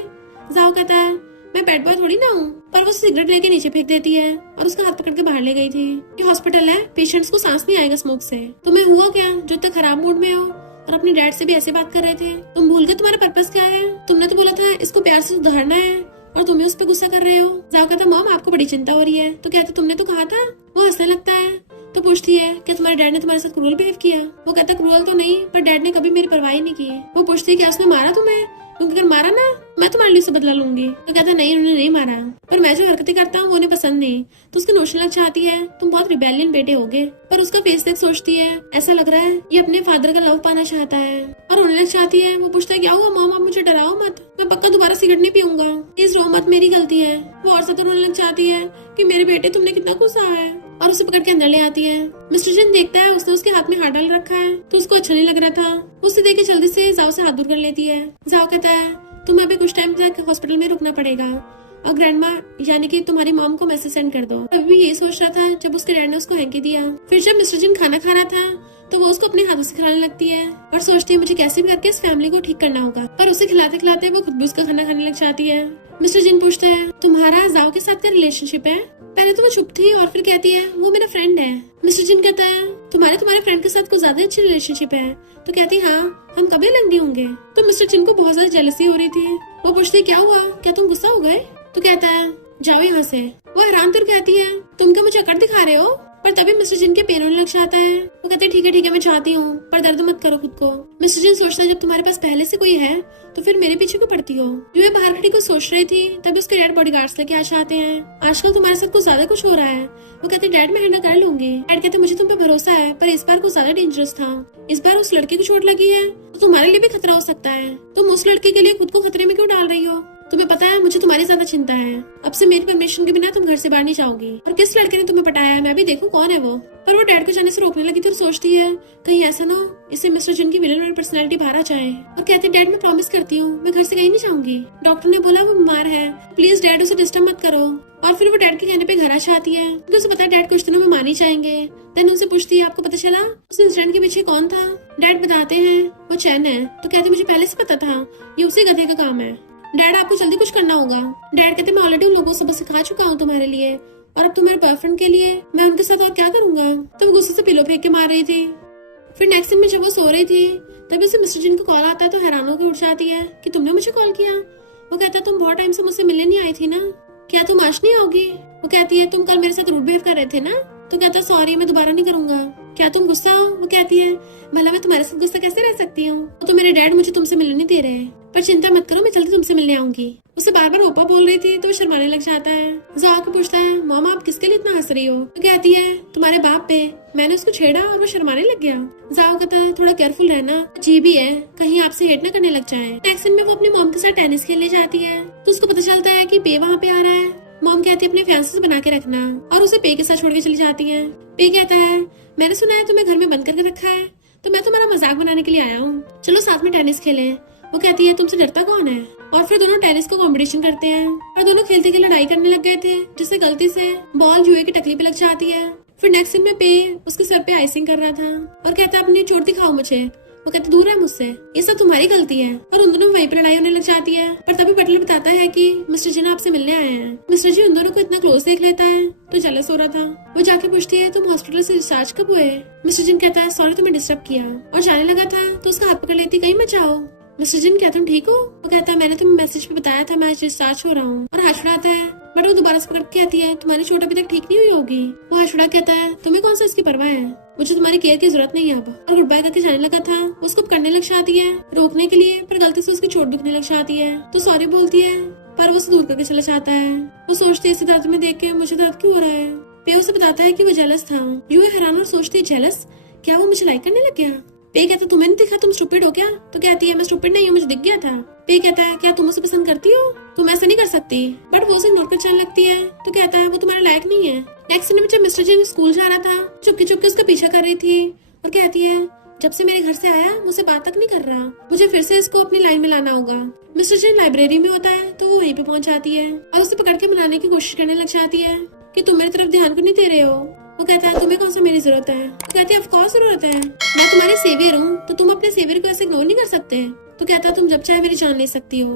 जाओ कहता है मैं बैड बॉय थोड़ी ना हूँ, पर वो सिगरेट लेके नीचे फेंक देती है और उसका हाथ पकड़ के बाहर ले गई थी। ये हॉस्पिटल है, पेशेंट्स को सांस नहीं आएगा स्मोक से। तुम्हें हुआ क्या जो इतना खराब मूड में हो और अपने डैड से भी ऐसे बात कर रहे थे? तुम भूल गए तुम्हारा पर्पस क्या है? तुमने तो बोला था इसको प्यार से सुधारना है और तुम्हें उस पर गुस्सा कर रहे हो। जाओ कहता मॉम आपको बड़ी चिंता हो रही है। तो कहते तुमने तो कहा था। वो हंसने लगता है तो पूछती है क्या तुम्हारे डैड ने तुम्हारे साथ क्रूअल बिहेव किया? वो कहता क्रूअल तो नहीं, पर डैड ने कभी मेरी परवाह नहीं की। वो पूछती है क्या उसने मारा तुम्हें? क्योंकि अगर मारा ना मैं तुम्हारे लिए उसे बदला लूंगी। तो कहता नहीं उन्होंने नहीं मारा, पर मैं जो हरकतें करता हूँ वो उन्हें पसंद नहीं। तो उसकी नोशन लग चाहती है तुम बहुत रिबेलियन बेटे होगे, पर उसका फेस देख सोचती है ऐसा लग रहा है ये अपने फादर का लव पाना चाहता है और रोने लग चाहती है। वो पूछता है क्या हुआ मॉम, आप मुझे डराओ मत, मैं पक्का दोबारा सिगरेट नहीं पीऊंगा, प्लीज रो मत, मेरी गलती है। वो और ज्यादा रोने लग चाहती है कि मेरे बेटे तुमने कितना गुस्सा है और उसे पकड़ के अंदर ले आती है। मिस्टर जिन देखता है उसने उसके हाथ में हाथ डाल रखा है तो उसको अच्छा नहीं लग रहा था। उसे देख के जल्दी से जाओ से हाथ दूर कर लेती है। जाओ कहता है तुम्हें अभी कुछ टाइम तक हॉस्पिटल में रुकना पड़ेगा और ग्रैंडमा यानी कि तुम्हारी मॉम को मैसेज सेंड कर दो। अभी ये सोच रहा था जब उसके डैड ने उसको हैंकी दिया। फिर जब मिस्टर जिन खाना खा रहा था तो वो उसको अपने हाथों से खिलाने लगती है और सोचती है मुझे कैसे भी करके इस फैमिली को ठीक करना होगा, पर उसे खिलाते खिलाते वो खुद भी उसका खाना खाने लग जाती है। मिस्टर जिन पूछते हैं तुम्हारा जाओ के साथ क्या रिलेशनशिप है? पहले तो वो चुप थी और फिर कहती है वो मेरा फ्रेंड है। मिस्टर जिन कहता है तुम्हारे फ्रेंड के साथ कुछ ज्यादा अच्छी रिलेशनशिप है? तो कहती हाँ हम कभी लंगड़ी होंगे। तो मिस्टर जिन को बहुत ज्यादा जेलसी हो रही थी। वो पूछती क्या हुआ, क्या तुम गुस्सा हो गए? तो कहता है जाओ यहाँ से। वो हैरान तुर कहती है तुम क्या मुझे अकड़ दिखा रहे हो? पर तभी मिस्टर जिन के पैर होने लग जाता है। वो कहते ठीक है मैं चाहती हूँ पर दर्द मत करो खुद को। मिस्टर जिन सोचता है जब तुम्हारे पास पहले से कोई है तो फिर मेरे पीछे क्यों पड़ती हो? जो बाहर खड़ी को सोच रही थी तभी उसके डैड बॉडीगार्ड्स लेके आ जाते हैं। आजकल तुम्हारे साथ कुछ ज्यादा कुछ हो रहा है। वो कहते डैड मैं हैंडल कर लूंगी। डैड कहते मुझे तुम पे भरोसा है पर इस बार कुछ ज्यादा डेंजरस था, इस बार उस लड़के को चोट लगी है तो तुम्हारे लिए भी खतरा हो सकता है। तुम उस लड़के के लिए खुद को खतरे में क्यों डाल रही हो? तुम्हें पता है मुझे तुम्हारी ज्यादा चिंता है, अब से मेरी परमिशन के बिना तुम घर से बाहर नहीं जाओगी। और किस लड़के ने तुम्हें पटाया है मैं भी देखूं कौन है वो। पर वो डैड को जाने से रोकने लगी थी और सोचती है कहीं ऐसा ना हो इससे मिस्टर जिन की विलन वाली पर्सनैलिटी बाहर आ जाए। और कहते डैड मैं प्रॉमिस करती हूँ मैं घर से कहीं नहीं जाऊंगी, डॉक्टर ने बोला वो बीमार है, प्लीज डैड उसे डिस्टर्ब मत करो। और फिर वो डैड के कहने पे घर आ जाती है क्योंकि उसे पता है डैड कुछ दिनों में मार ही जाएंगे। देन उनसे पूछती है आपको पता चला उस इंसिडेंट के पीछे कौन था? डैड बताते हैं वो चैन है। तो कहते मुझे पहले से पता था ये उसी गधे का काम है, डैड आपको जल्दी कुछ करना होगा। डैड कहते मैं ऑलरेडी उन लोगों को सबक सिखा चुका हूँ तुम्हारे लिए और अब तुम मेरे बॉयफ्रेंड के लिए, मैं उनके साथ और क्या करूंगा। तो वो गुस्से से पिलो फेंक के मार रही थी। फिर नेक्स्ट दिन में जब वो सो रही थी तभी उसे मिस्टर जिन को कॉल आता है तो हैरान होकर उठ जाती है कि तुमने मुझे कॉल किया। वो कहता तुम बहुत टाइम से मुझसे मिलने नहीं आई थी ना, क्या तुम आज नहीं आओगी? वो कहती है तुम कल मेरे साथ रूड बिहेव कर रहे थे ना। तो कहता सॉरी मैं दोबारा नहीं करूंगा। क्या तुम गुस्सा हो? वो कहती है भला मैं तुम्हारे साथ गुस्सा कैसे रह सकती हूँ, तो मेरे डैड मुझे तुमसे मिलने नहीं दे रहे। पर चिंता मत करो, मैं जल्दी तुमसे मिलने आऊंगी। उसे बार बार ओपा बोल रही थी तो वो शर्माने लग जाता है। जाओ को पूछता है, मॉम आप किसके लिए इतना हंस रही हो? तो कहती है, तुम्हारे बाप पे। मैंने उसको छेड़ा और वो शर्माने लग गया। जाओ कहता है, थोड़ा केयरफुल रहना, जी भी है, कहीं आपसे हेट न करने लग जाए। नेक्स्ट सीन में वो अपनी मॉम के साथ टेनिस खेलने जाती है तो उसको पता चलता है कि पे वहाँ पे आ रहा है। मॉम कहती है अपने फैंसी से बना के रखना और उसे पे के साथ छोड़ के चली जाती है। पे कहता है, मैंने सुना है तुम्हें घर में बंद करके रखा है, तो मैं तुम्हारा मजाक बनाने के लिए आया हूँ, चलो साथ में टेनिस खेलें। वो कहती है, तुमसे डरता कौन है? और फिर दोनों टेनिस को कंपटीशन करते हैं और दोनों खेलते खेलते लड़ाई करने लग गए थे, जिससे गलती से बॉल जुए की टकली पे लग जाती है। फिर नेक्स्ट सीन में पे उसके सर पे आइसिंग कर रहा था और कहता है, अपनी चोट दिखाओ मुझे। वो कहते, दूर है मुझसे, ये सब तुम्हारी गलती है। और उन दोनों वहीं पर लड़ाई होने लग जाती है। पर तभी बटलर बताता है कि मिस्टर जी ने आपसे मिलने आए हैं। मिस्टर जी उन दोनों को इतना क्लोज देख लेता है तो जेलस हो रहा था। वो जाके पूछती है, तुम हॉस्पिटल से डिस्चार्ज कब हुए? मिस्टर जिन कहता है, सॉरी तुम्हें डिस्टर्ब किया, और जाने लगा था तो उसका हाथ पकड़ लेती, कहीं मत जाओ। मिस्टर जिन, क्या तुम ठीक हो? वो कहता है, मैंने तुम्हें मैसेज पे बताया था मैं आज डिस्चार्ज हो रहा हूँ, और हाथ छुड़ाता है। बट वो दोबारा से पकड़ के कहती है, तुम्हारी चोट अभी तक ठीक नहीं हुई होगी। वो हाथ छुड़ा कहता है, तुम्हें कौन सा इसकी परवाह है, मुझे तुम्हारी केयर की जरूरत नहीं है अब। और गुड बाय करके जाने लगा था। उसको पकड़ने लग जाती है रोकने के लिए, पर गलती से उसकी चोट दुखने लग जाती है तो सॉरी बोलती है, पर वो उसे दूर करके चला जाता है। वो सोचती है, इसे दर्द में देख के मुझे दर्द क्यों हो रहा है। पे उसे बताता है कि वो जेलस था। यूं हैरान और सोचती है, जेलस? क्या वो मुझे लाइक करने लग गया? पे कहता, तुम्हें नहीं दिखा, तुम स्टूपिड हो क्या? तो कहती है, मैं स्टूपिड नहीं हूँ, मुझे दिख गया था। पे कहता है, क्या तुम उसे पसंद करती हो? तुम ऐसा नहीं कर सकती। बट वो उसे इग्नोर कर चलने लगती है तो कहता है, वो तुम्हारे लायक नहीं है। नेक्स्ट सीन में जब मिस्टर जिन स्कूल जा रहा था, चुपके चुपके उसका पीछा कर रही थी और कहती है, जब से मेरे घर से आया मुझसे बात तक नहीं कर रहा, मुझे फिर से इसको अपनी लाइन में लाना होगा। मिस्टर जिन लाइब्रेरी में होता है तो वो वहीं पे पहुंच जाती है और उसे पकड़ के मनाने की कोशिश करने लग जाती है कि तुम मेरी तरफ ध्यान को नहीं दे रहे हो। वो कहता है, तुम्हें कौन सा मेरी जरूरत है? वो कहती है, ऑफ कोर्स जरूरत है, मैं तुम्हारी सेवियर हूँ, तो तुम अपने सेवियर को ऐसे इग्नोर नहीं कर सकते। तो कहता है, तुम जब चाहे मेरी जान ले सकती हो।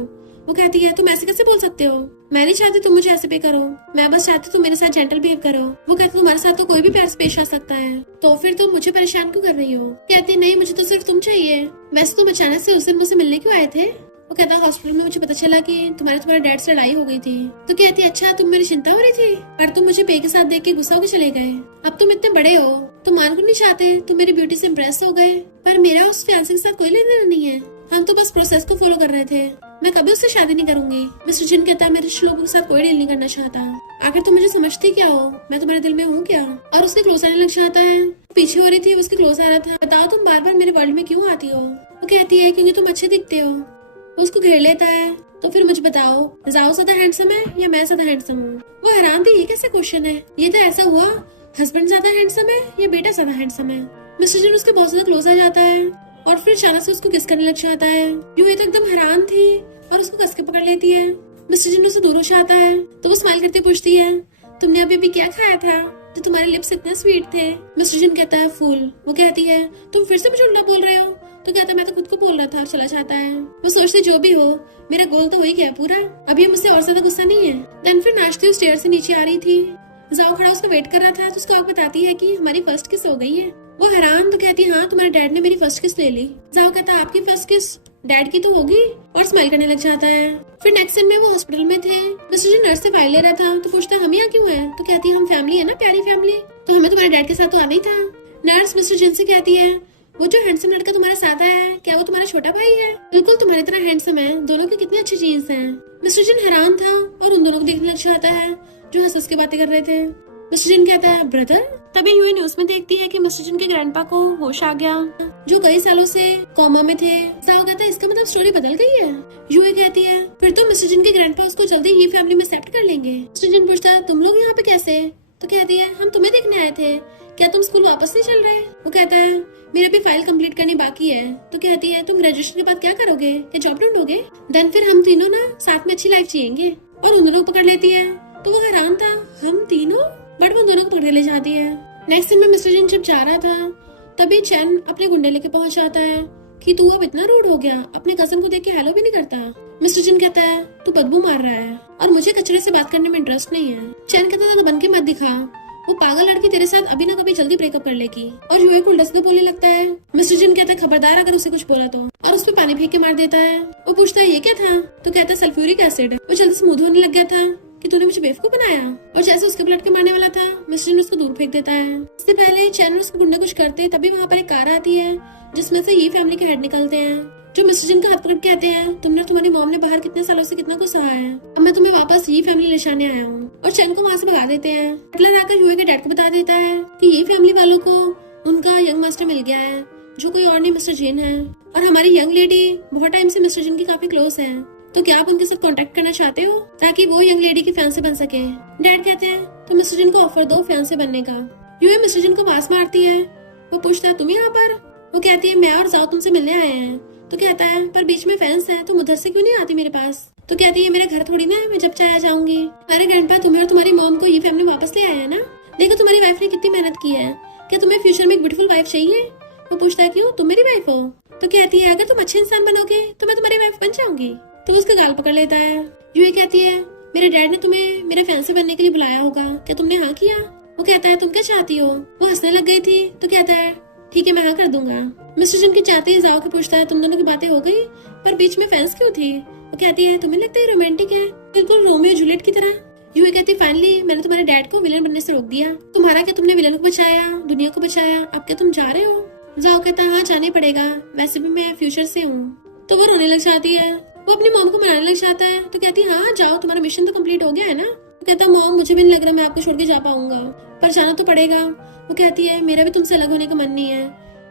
वो कहती है, तुम ऐसे कैसे बोल सकते हो? मैं नहीं चाहती तुम मुझे ऐसे पे करो, मैं बस चाहती तुम मेरे साथ जेंटल बिहेव करो। वो कहती, तुम्हारे साथ तो कोई भी प्यार से पेश आ सकता है, तो फिर तुम मुझे परेशान क्यों कर रही हो? कहती, नहीं मुझे तो सिर्फ तुम चाहिए। वैसे तुम अचानक से उस दिन मुझसे मिलने क्यों आए थे? वो कहता, हॉस्पिटल में मुझे पता चला कि तुम्हारे डैड से लड़ाई हो गई थी। तो कहती, अच्छा तुम मेरी चिंता हो रही थी, पर तुम मुझे पे के साथ देख के गुस्सा होकर चले गए। अब तुम इतने बड़े हो, तुम मान को नहीं चाहते, तुम मेरी ब्यूटी से इम्प्रेस हो गए, पर मेरा उस फैंसी के साथ कोई लेना देना नहीं है, हम तो बस प्रोसेस को फॉलो कर रहे थे, मैं कभी उससे शादी नहीं करूंगी। मिस्टर जिन कहता है, मेरे लोगों के साथ कोई डील नहीं करना चाहता, आखिर तुम मुझे समझती क्या हो, मैं तुम्हारे दिल में हूँ क्या? और उसके क्लोज आने लग जाता है। पीछे हो रही थी, उसके क्लोज आ रहा था, बताओ तुम बार बार मेरे वर्ल्ड में क्यों आती हो? वो कहती है, क्योंकि तुम अच्छे दिखते हो। उसको घेर लेता है, तो फिर मुझे बताओ, जाओ ज्यादा हैंडसम है या मैं ज्यादा हैंडसम हूँ? वो हैरान थी, ये कैसे क्वेश्चन है, ये तो ऐसा हुआ हस्बैंड ज्यादा हैंडसम है या बेटा ज्यादा हैंडसम है। मिस्टर जिन उसके बहुत ज्यादा क्लोज आ जाता है और फिर अचानक से उसको किस करने लग जाता है। यूं ये तो एकदम हैरान थी और उसको कस के पकड़ लेती है। मिस्टर जिन उससे दूर हो जाता है तो वो स्माइल करते पूछती है, तुमने अभी क्या खाया था जो तुम्हारे लिप्स इतने स्वीट थे? मिस्टर जिन कहता है, फूल। वो कहती है, तुम फिर से मुझे उल्टा बोल रहे हो? तो कहता है, मैं तो खुद को बोल रहा था, और चला जाता है। वो सोचती, जो भी हो मेरा गोल तो हो ही गया पूरा, अभी मुझसे और ज्यादा गुस्सा नहीं है। देन फिर नाचती हुई स्टेयर से नीचे आ रही थी। जाओ खड़ा उसका वेट कर रहा था तो उसको आग बताती है कि हमारी फर्स्ट किस हो गई है। वो हैरान तो कहती है, हाँ तुम्हारे डैड ने मेरी फर्स्ट किस ले ली। जाओ कहता है, आपकी फर्स्ट किस डैड की तो होगी, और स्माइल करने लग जाता है। फिर नेक्स्ट सीन में वो हॉस्पिटल में थे। मिस्टर जी नर्स से फाइल ले रहा था तो पूछता है, हम यहाँ क्यों हैं? तो कहती है, हम फैमिली है ना, प्यारी फैमिली, तो हमें तुम्हारे डैड के साथ तो आना ही था। नर्स मिस्टर जिन से कहती है, वो जो हैंडसम लड़का तुम्हारे साथ आया है, क्या वो तुम्हारा छोटा भाई है? बिल्कुल तुम्हारी तरह हैंडसम है, दोनों के कितने अच्छे जीन्स हैं। मिस्टर जिन हैरान था और उन दोनों को देखने लग जाता है जो हंस हंस के बातें कर रहे थे। मिस्टर जिन कहता है, ब्रदर। तभी यूं न्यूज में देखती है कि मिस्टर जिन के ग्रैंडपा को होश आ गया, जो कई सालों से कोमा में थे। जाओ कहता है, इसका मतलब स्टोरी बदल गई है। यूं ही कहती है, फिर तो मिस्टर जिन के ग्रैंडपा उसको जल्दी ही फैमिली में एक्सेप्ट कर लेंगे। मिस्टर जिन पूछता है, तुम लोग यहाँ पे कैसे? तो कहती है, हम तुम्हें देखने आए थे, क्या तुम स्कूल वापस नहीं चल रहे? वो कहता है, मेरे भी फाइल कंप्लीट करनी बाकी है। तो कहती है, तुम ग्रेजुएशन के बाद क्या करोगे, क्या जॉब ढूंढोगे? देन फिर हम तीनों ना साथ में अच्छी लाइफ जिएंगे। और उन दोनों को पकड़ लेती है तो वो हैरान था, हम तीनों? बट वो दोनों को पकड़ ले जाती है। नेक्स्ट दिन में मिस्टर जिन जब जा रहा था तभी चैन अपने गुंडे लेके पहुंच जाता है कि तू अब इतना रूड हो गया, अपने कजन को देख के हेलो भी नहीं करता। मिस्टर जिन कहता है, तू बदबू मार रहा है और मुझे कचरे से बात करने में इंटरेस्ट नहीं है। चैन कहता था, बन के मत दिखा, वो पागल लड़की तेरे साथ अभी ना कभी जल्दी ब्रेकअप कर लेगी। और युए को उल्टा सीधा बोलने लगता है। मिस्टर जिन कहता है, खबरदार अगर उसे कुछ बोला तो, और उस पर पानी फेंक के मार देता है। वो पूछता है, ये क्या था? तो कहता है, सल्फ्यूरिक एसिड। वो जल्दी स्मूथ होने लग गया था कि तूने मुझे बेवकूफ बनाया, और जैसे उसके ब्लड के मारने वाला था मिस्टर जिन उसको दूर फेंक देता है। इससे पहले चैन और उसके गुंडे कुछ करते तभी वहाँ पर एक कार आती है जिसमें से ये फैमिली के हेड निकलते हैं। जो मिस्टर जिन का हाथ पकड़ के कहते हैं, तुमने और तुम्हारी मॉम ने बाहर कितने सालों से कितना कुछ सहा है, अब मैं तुम्हें वापस ये फैमिली लेने आया हूँ। और चैन को वहाँ से भगा देते हैं। बटलर आकर ह्यूई के डैड को बता देता है कि ये फैमिली वालों को उनका यंग मास्टर मिल गया है, जो कोई और नहीं मिस्टर जिन है, और हमारी यंग लेडी बहुत टाइम से मिस्टर जिन की काफी क्लोज है, तो क्या आप उनके साथ कांटेक्ट करना चाहते हो ताकि वो यंग लेडी की फैन से बन सके। डैड कहते हैं तो मिस्टर जिन को ऑफर दो फैन से बनने का। ह्यूई मिस्टर जिन को आवाज मारती है। वो पूछता है तुम यहाँ पर? वो कहती है मैं और जाओ तुमसे मिलने आए हैं। तो कहता है पर बीच में फैंस है, तुम उधर से क्यों नहीं आती मेरे पास? तो कहती है मेरे घर थोड़ी ना है, मैं जब चाहे आ जाऊंगी। तुम्हारे ग्रैंडपा तुम्हें और तुम्हारी मॉम को ये फैमिली वापस ले आया है ना। देखो तुम्हारी वाइफ ने कितनी मेहनत की है, क्या तुम्हें फ्यूचर में एक ब्यूटीफुल वाइफ चाहिए? वो पूछता है क्यों, तुम मेरी वाइफ हो? तो कहती है अगर तुम अच्छे इंसान बनोगे तो मैं तुम्हारी वाइफ बन जाऊंगी। तो वो उसका गाल पकड़ लेता है। यूए कहती है मेरे डैड ने तुम्हें मेरे फैन से बनने के लिए बुलाया होगा, क्या तुमने हाँ किया? वो कहता है तुम क्या चाहती हो? वो हंसने लग गई थी। तो कहता है ठीक है मैं हाँ कर दूंगा। मिस्टर जिन की चाहते ही जाओ के पूछता है तुम दोनों की बातें हो गई, पर बीच में फैंस क्यों थी? वो कहती है तुम्हें लगता है रोमांटिक है, बिल्कुल रोमियो जूलियट की तरह। यूही कहती है फाइनली मैंने तुम्हारे डैड को विलन बनने से रोक दिया। तुम्हारा क्या, तुमने विलन को बचाया, दुनिया को बचाया, अब क्या तुम जा रहे हो? जाओ कहता है हाँ जाना ही पड़ेगा, वैसे भी मैं फ्यूचर से हूँ। तो वो रोने लग जाती है। वो अपनी मॉम को मनाने लग जाता है। तो कहती है हाँ जाओ, तुम्हारा मिशन तो कंप्लीट हो गया है ना। तो कहता है मॉम मुझे भी नहीं लग रहा मैं आपको छोड़ के जा पाऊंगा, पर जाना तो पड़ेगा। वो कहती है मेरा भी तुमसे अलग होने का मन नहीं है,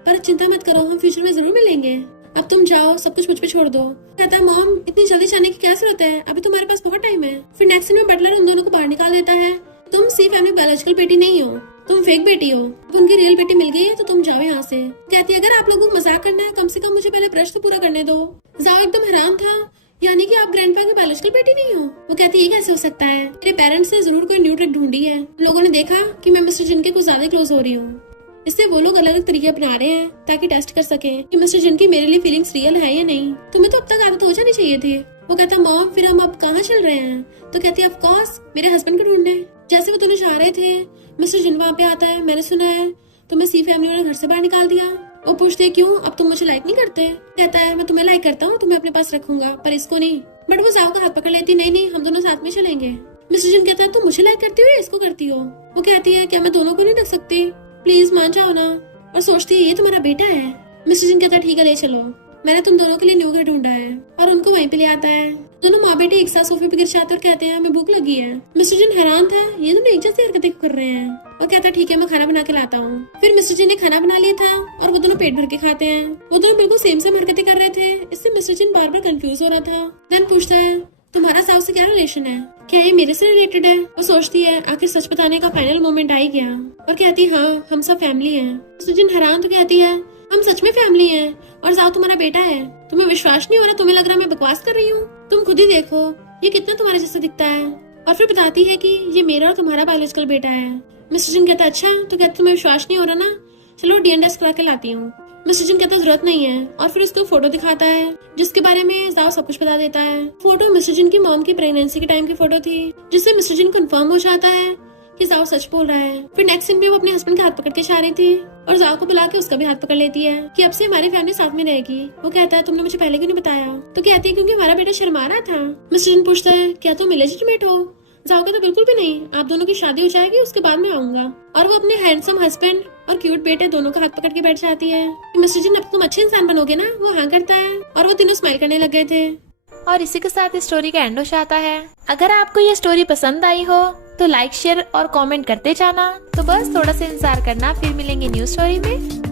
पर चिंता मत करो हम फ्यूचर में जरूर मिलेंगे, अब तुम जाओ सब कुछ मुझ पे छोड़ दो। कहता है मॉम इतनी जल्दी जाने की क्या जरूरत है, अभी तुम्हारे पास बहुत टाइम है। फिर नेक्स्ट सीन में बटलर उन दोनों को बाहर निकाल देता है। तुम सी फैमिली बायोलॉजिकल बेटी नहीं हो, तुम फेक बेटी हो, अब उनकी रियल बेटी मिल गई है तो तुम जाओ यहाँ से। कहती है अगर आप लोगों को मजाक करना है कम से कम मुझे पहले प्रश्न तो पूरा करने दो। जाओ एकदम हैरान था, यानी कि आप ग्रैंडपा की बायोलॉजिकल बेटी नहीं हो? वो कहती है ये कैसे हो सकता है, मेरे पेरेंट्स ने जरूर कोई न्यू ट्रिक ढूंढी है, लोगों ने देखा कि मैं मिस्टर जिन के कुछ ज्यादा क्लोज हो रही हूँ, इससे वो लोग अलग अलग तरीके अपना रहे हैं ताकि टेस्ट कर सके कि मिस्टर जिन की मेरे लिए फीलिंग्स रियल है या नहीं। तुम्हें तो अब तक आदत हो जानी चाहिए थी। वो कहता मॉम फिर हम अब कहाँ चल रहे हैं? तो कहती है ऑफ कोर्स मेरे हस्बैंड को ढूंढने। जैसे वो दोनों जा रहे थे मिस्टर जिन वहाँ पे आता है। मैंने सुना है तुम्हें सी फैमिली वाले घर से बाहर निकाल दिया। वो पूछते है क्यों, अब तुम मुझे लाइक नहीं करते? कहता है मैं तुम्हें लाइक करता हूँ, तुम्हें अपने पास रखूंगा पर इसको नहीं। बट वो जाओ का हाथ पकड़ लेती, नहीं नहीं हम दोनों साथ में चलेंगे। मिस्टर जिन कहता है तुम मुझे लाइक करती हो या इसको करती हो? वो कहती है क्या मैं दोनों को नहीं रख सकती, प्लीज मान जाओ ना। और सोचती है ये तुम्हारा बेटा है। मिस्टर जिन कहता है ठीक है ले चलो, मैंने तुम दोनों के लिए न्यू घर ढूंढा है, और उनको वहीं पे ले आता है। दोनों माँ बेटी एक साथ सोफे पे गिर जाते और कहते हैं हमें भूख लगी है। मिस्टर जिन हैरान था, ये दोनों एक जैसी हरकतें कर रहे हैं। और कहता है ठीक है मैं खाना बना के लाता हूँ। फिर मिस्टर जिन ने खाना बना लिया था और वो दोनों पेट भर के खाते हैं। वो दोनों बिल्कुल सेम हरकतें कर रहे थे, इससे मिस्टर जिन बार बार कंफ्यूज हो रहा था। देन पूछता है तुम्हारा साउथ से क्या रिलेशन है, क्या ये मेरे से रिलेटेड है? वो सोचती है आखिर सच बताने का फाइनल मोमेंट आ ही गया, और कहती है हाँ हम सब फैमिली हैं। मिस्टर जिन हैरान तो कहती है हम सच में फैमिली हैं, और जाओ तुम्हारा बेटा है। तुम्हें विश्वास नहीं हो रहा, तुम्हें लग रहा है मैं बकवास कर रही हूँ, तुम खुद ही देखो ये कितना तुम्हारे जैसा दिखता है। और फिर बताती है कि ये मेरा और तुम्हारा बायोलॉजिकल बेटा है। मिस्टर जिन कहता अच्छा, तो कहते तुम्हें विश्वास नहीं हो रहा ना, चलो डीएनए टेस्ट करा के लाती हूँ। मिस्टर जिन कहता जरूरत नहीं है, और फिर उसको फोटो दिखाता है जिसके बारे में जाओ सब कुछ बता देता है। फोटो मिस्टर जिन की मॉम की प्रेगनेंसी के टाइम की फोटो थी, जिससे मिस्टर जिन कंफर्म हो जाता है कि जाओ सच बोल रहा है। फिर नेक्स्ट सीन में वो अपने हस्बैंड के हाथ पकड़ के जा रही थी, और जाओ को बुला के उसका भी हाथ पकड़ लेती है कि अब से हमारी फैमिली साथ में रहेगी। वो कहता है तुमने मुझे पहले क्यों नहीं बताया? तो कहती है क्योंकि हमारा बेटा शर्मा रहा था। मिस्टर जिन पूछता है क्या तुम इलेजिटिमेट हो? जाओ के तो बिल्कुल भी नहीं, आप दोनों की शादी हो जाएगी उसके बाद में आऊंगा। और वो अपने हैंडसम हस्बैंड और क्यूट बेटे दोनों का हाथ पकड़ के बैठ जाती है। मिस्टर जिन अब तुम अच्छे इंसान बनोगे ना? वो हाँ करता है, और वो तीनों स्माइल करने लग गए थे। और इसी के साथ स्टोरी का एंड हो जाता है। अगर आपको ये स्टोरी पसंद आई हो तो लाइक शेयर और कमेंट करते जाना। तो बस थोड़ा सा इंतजार करना, फिर मिलेंगे न्यू स्टोरी में।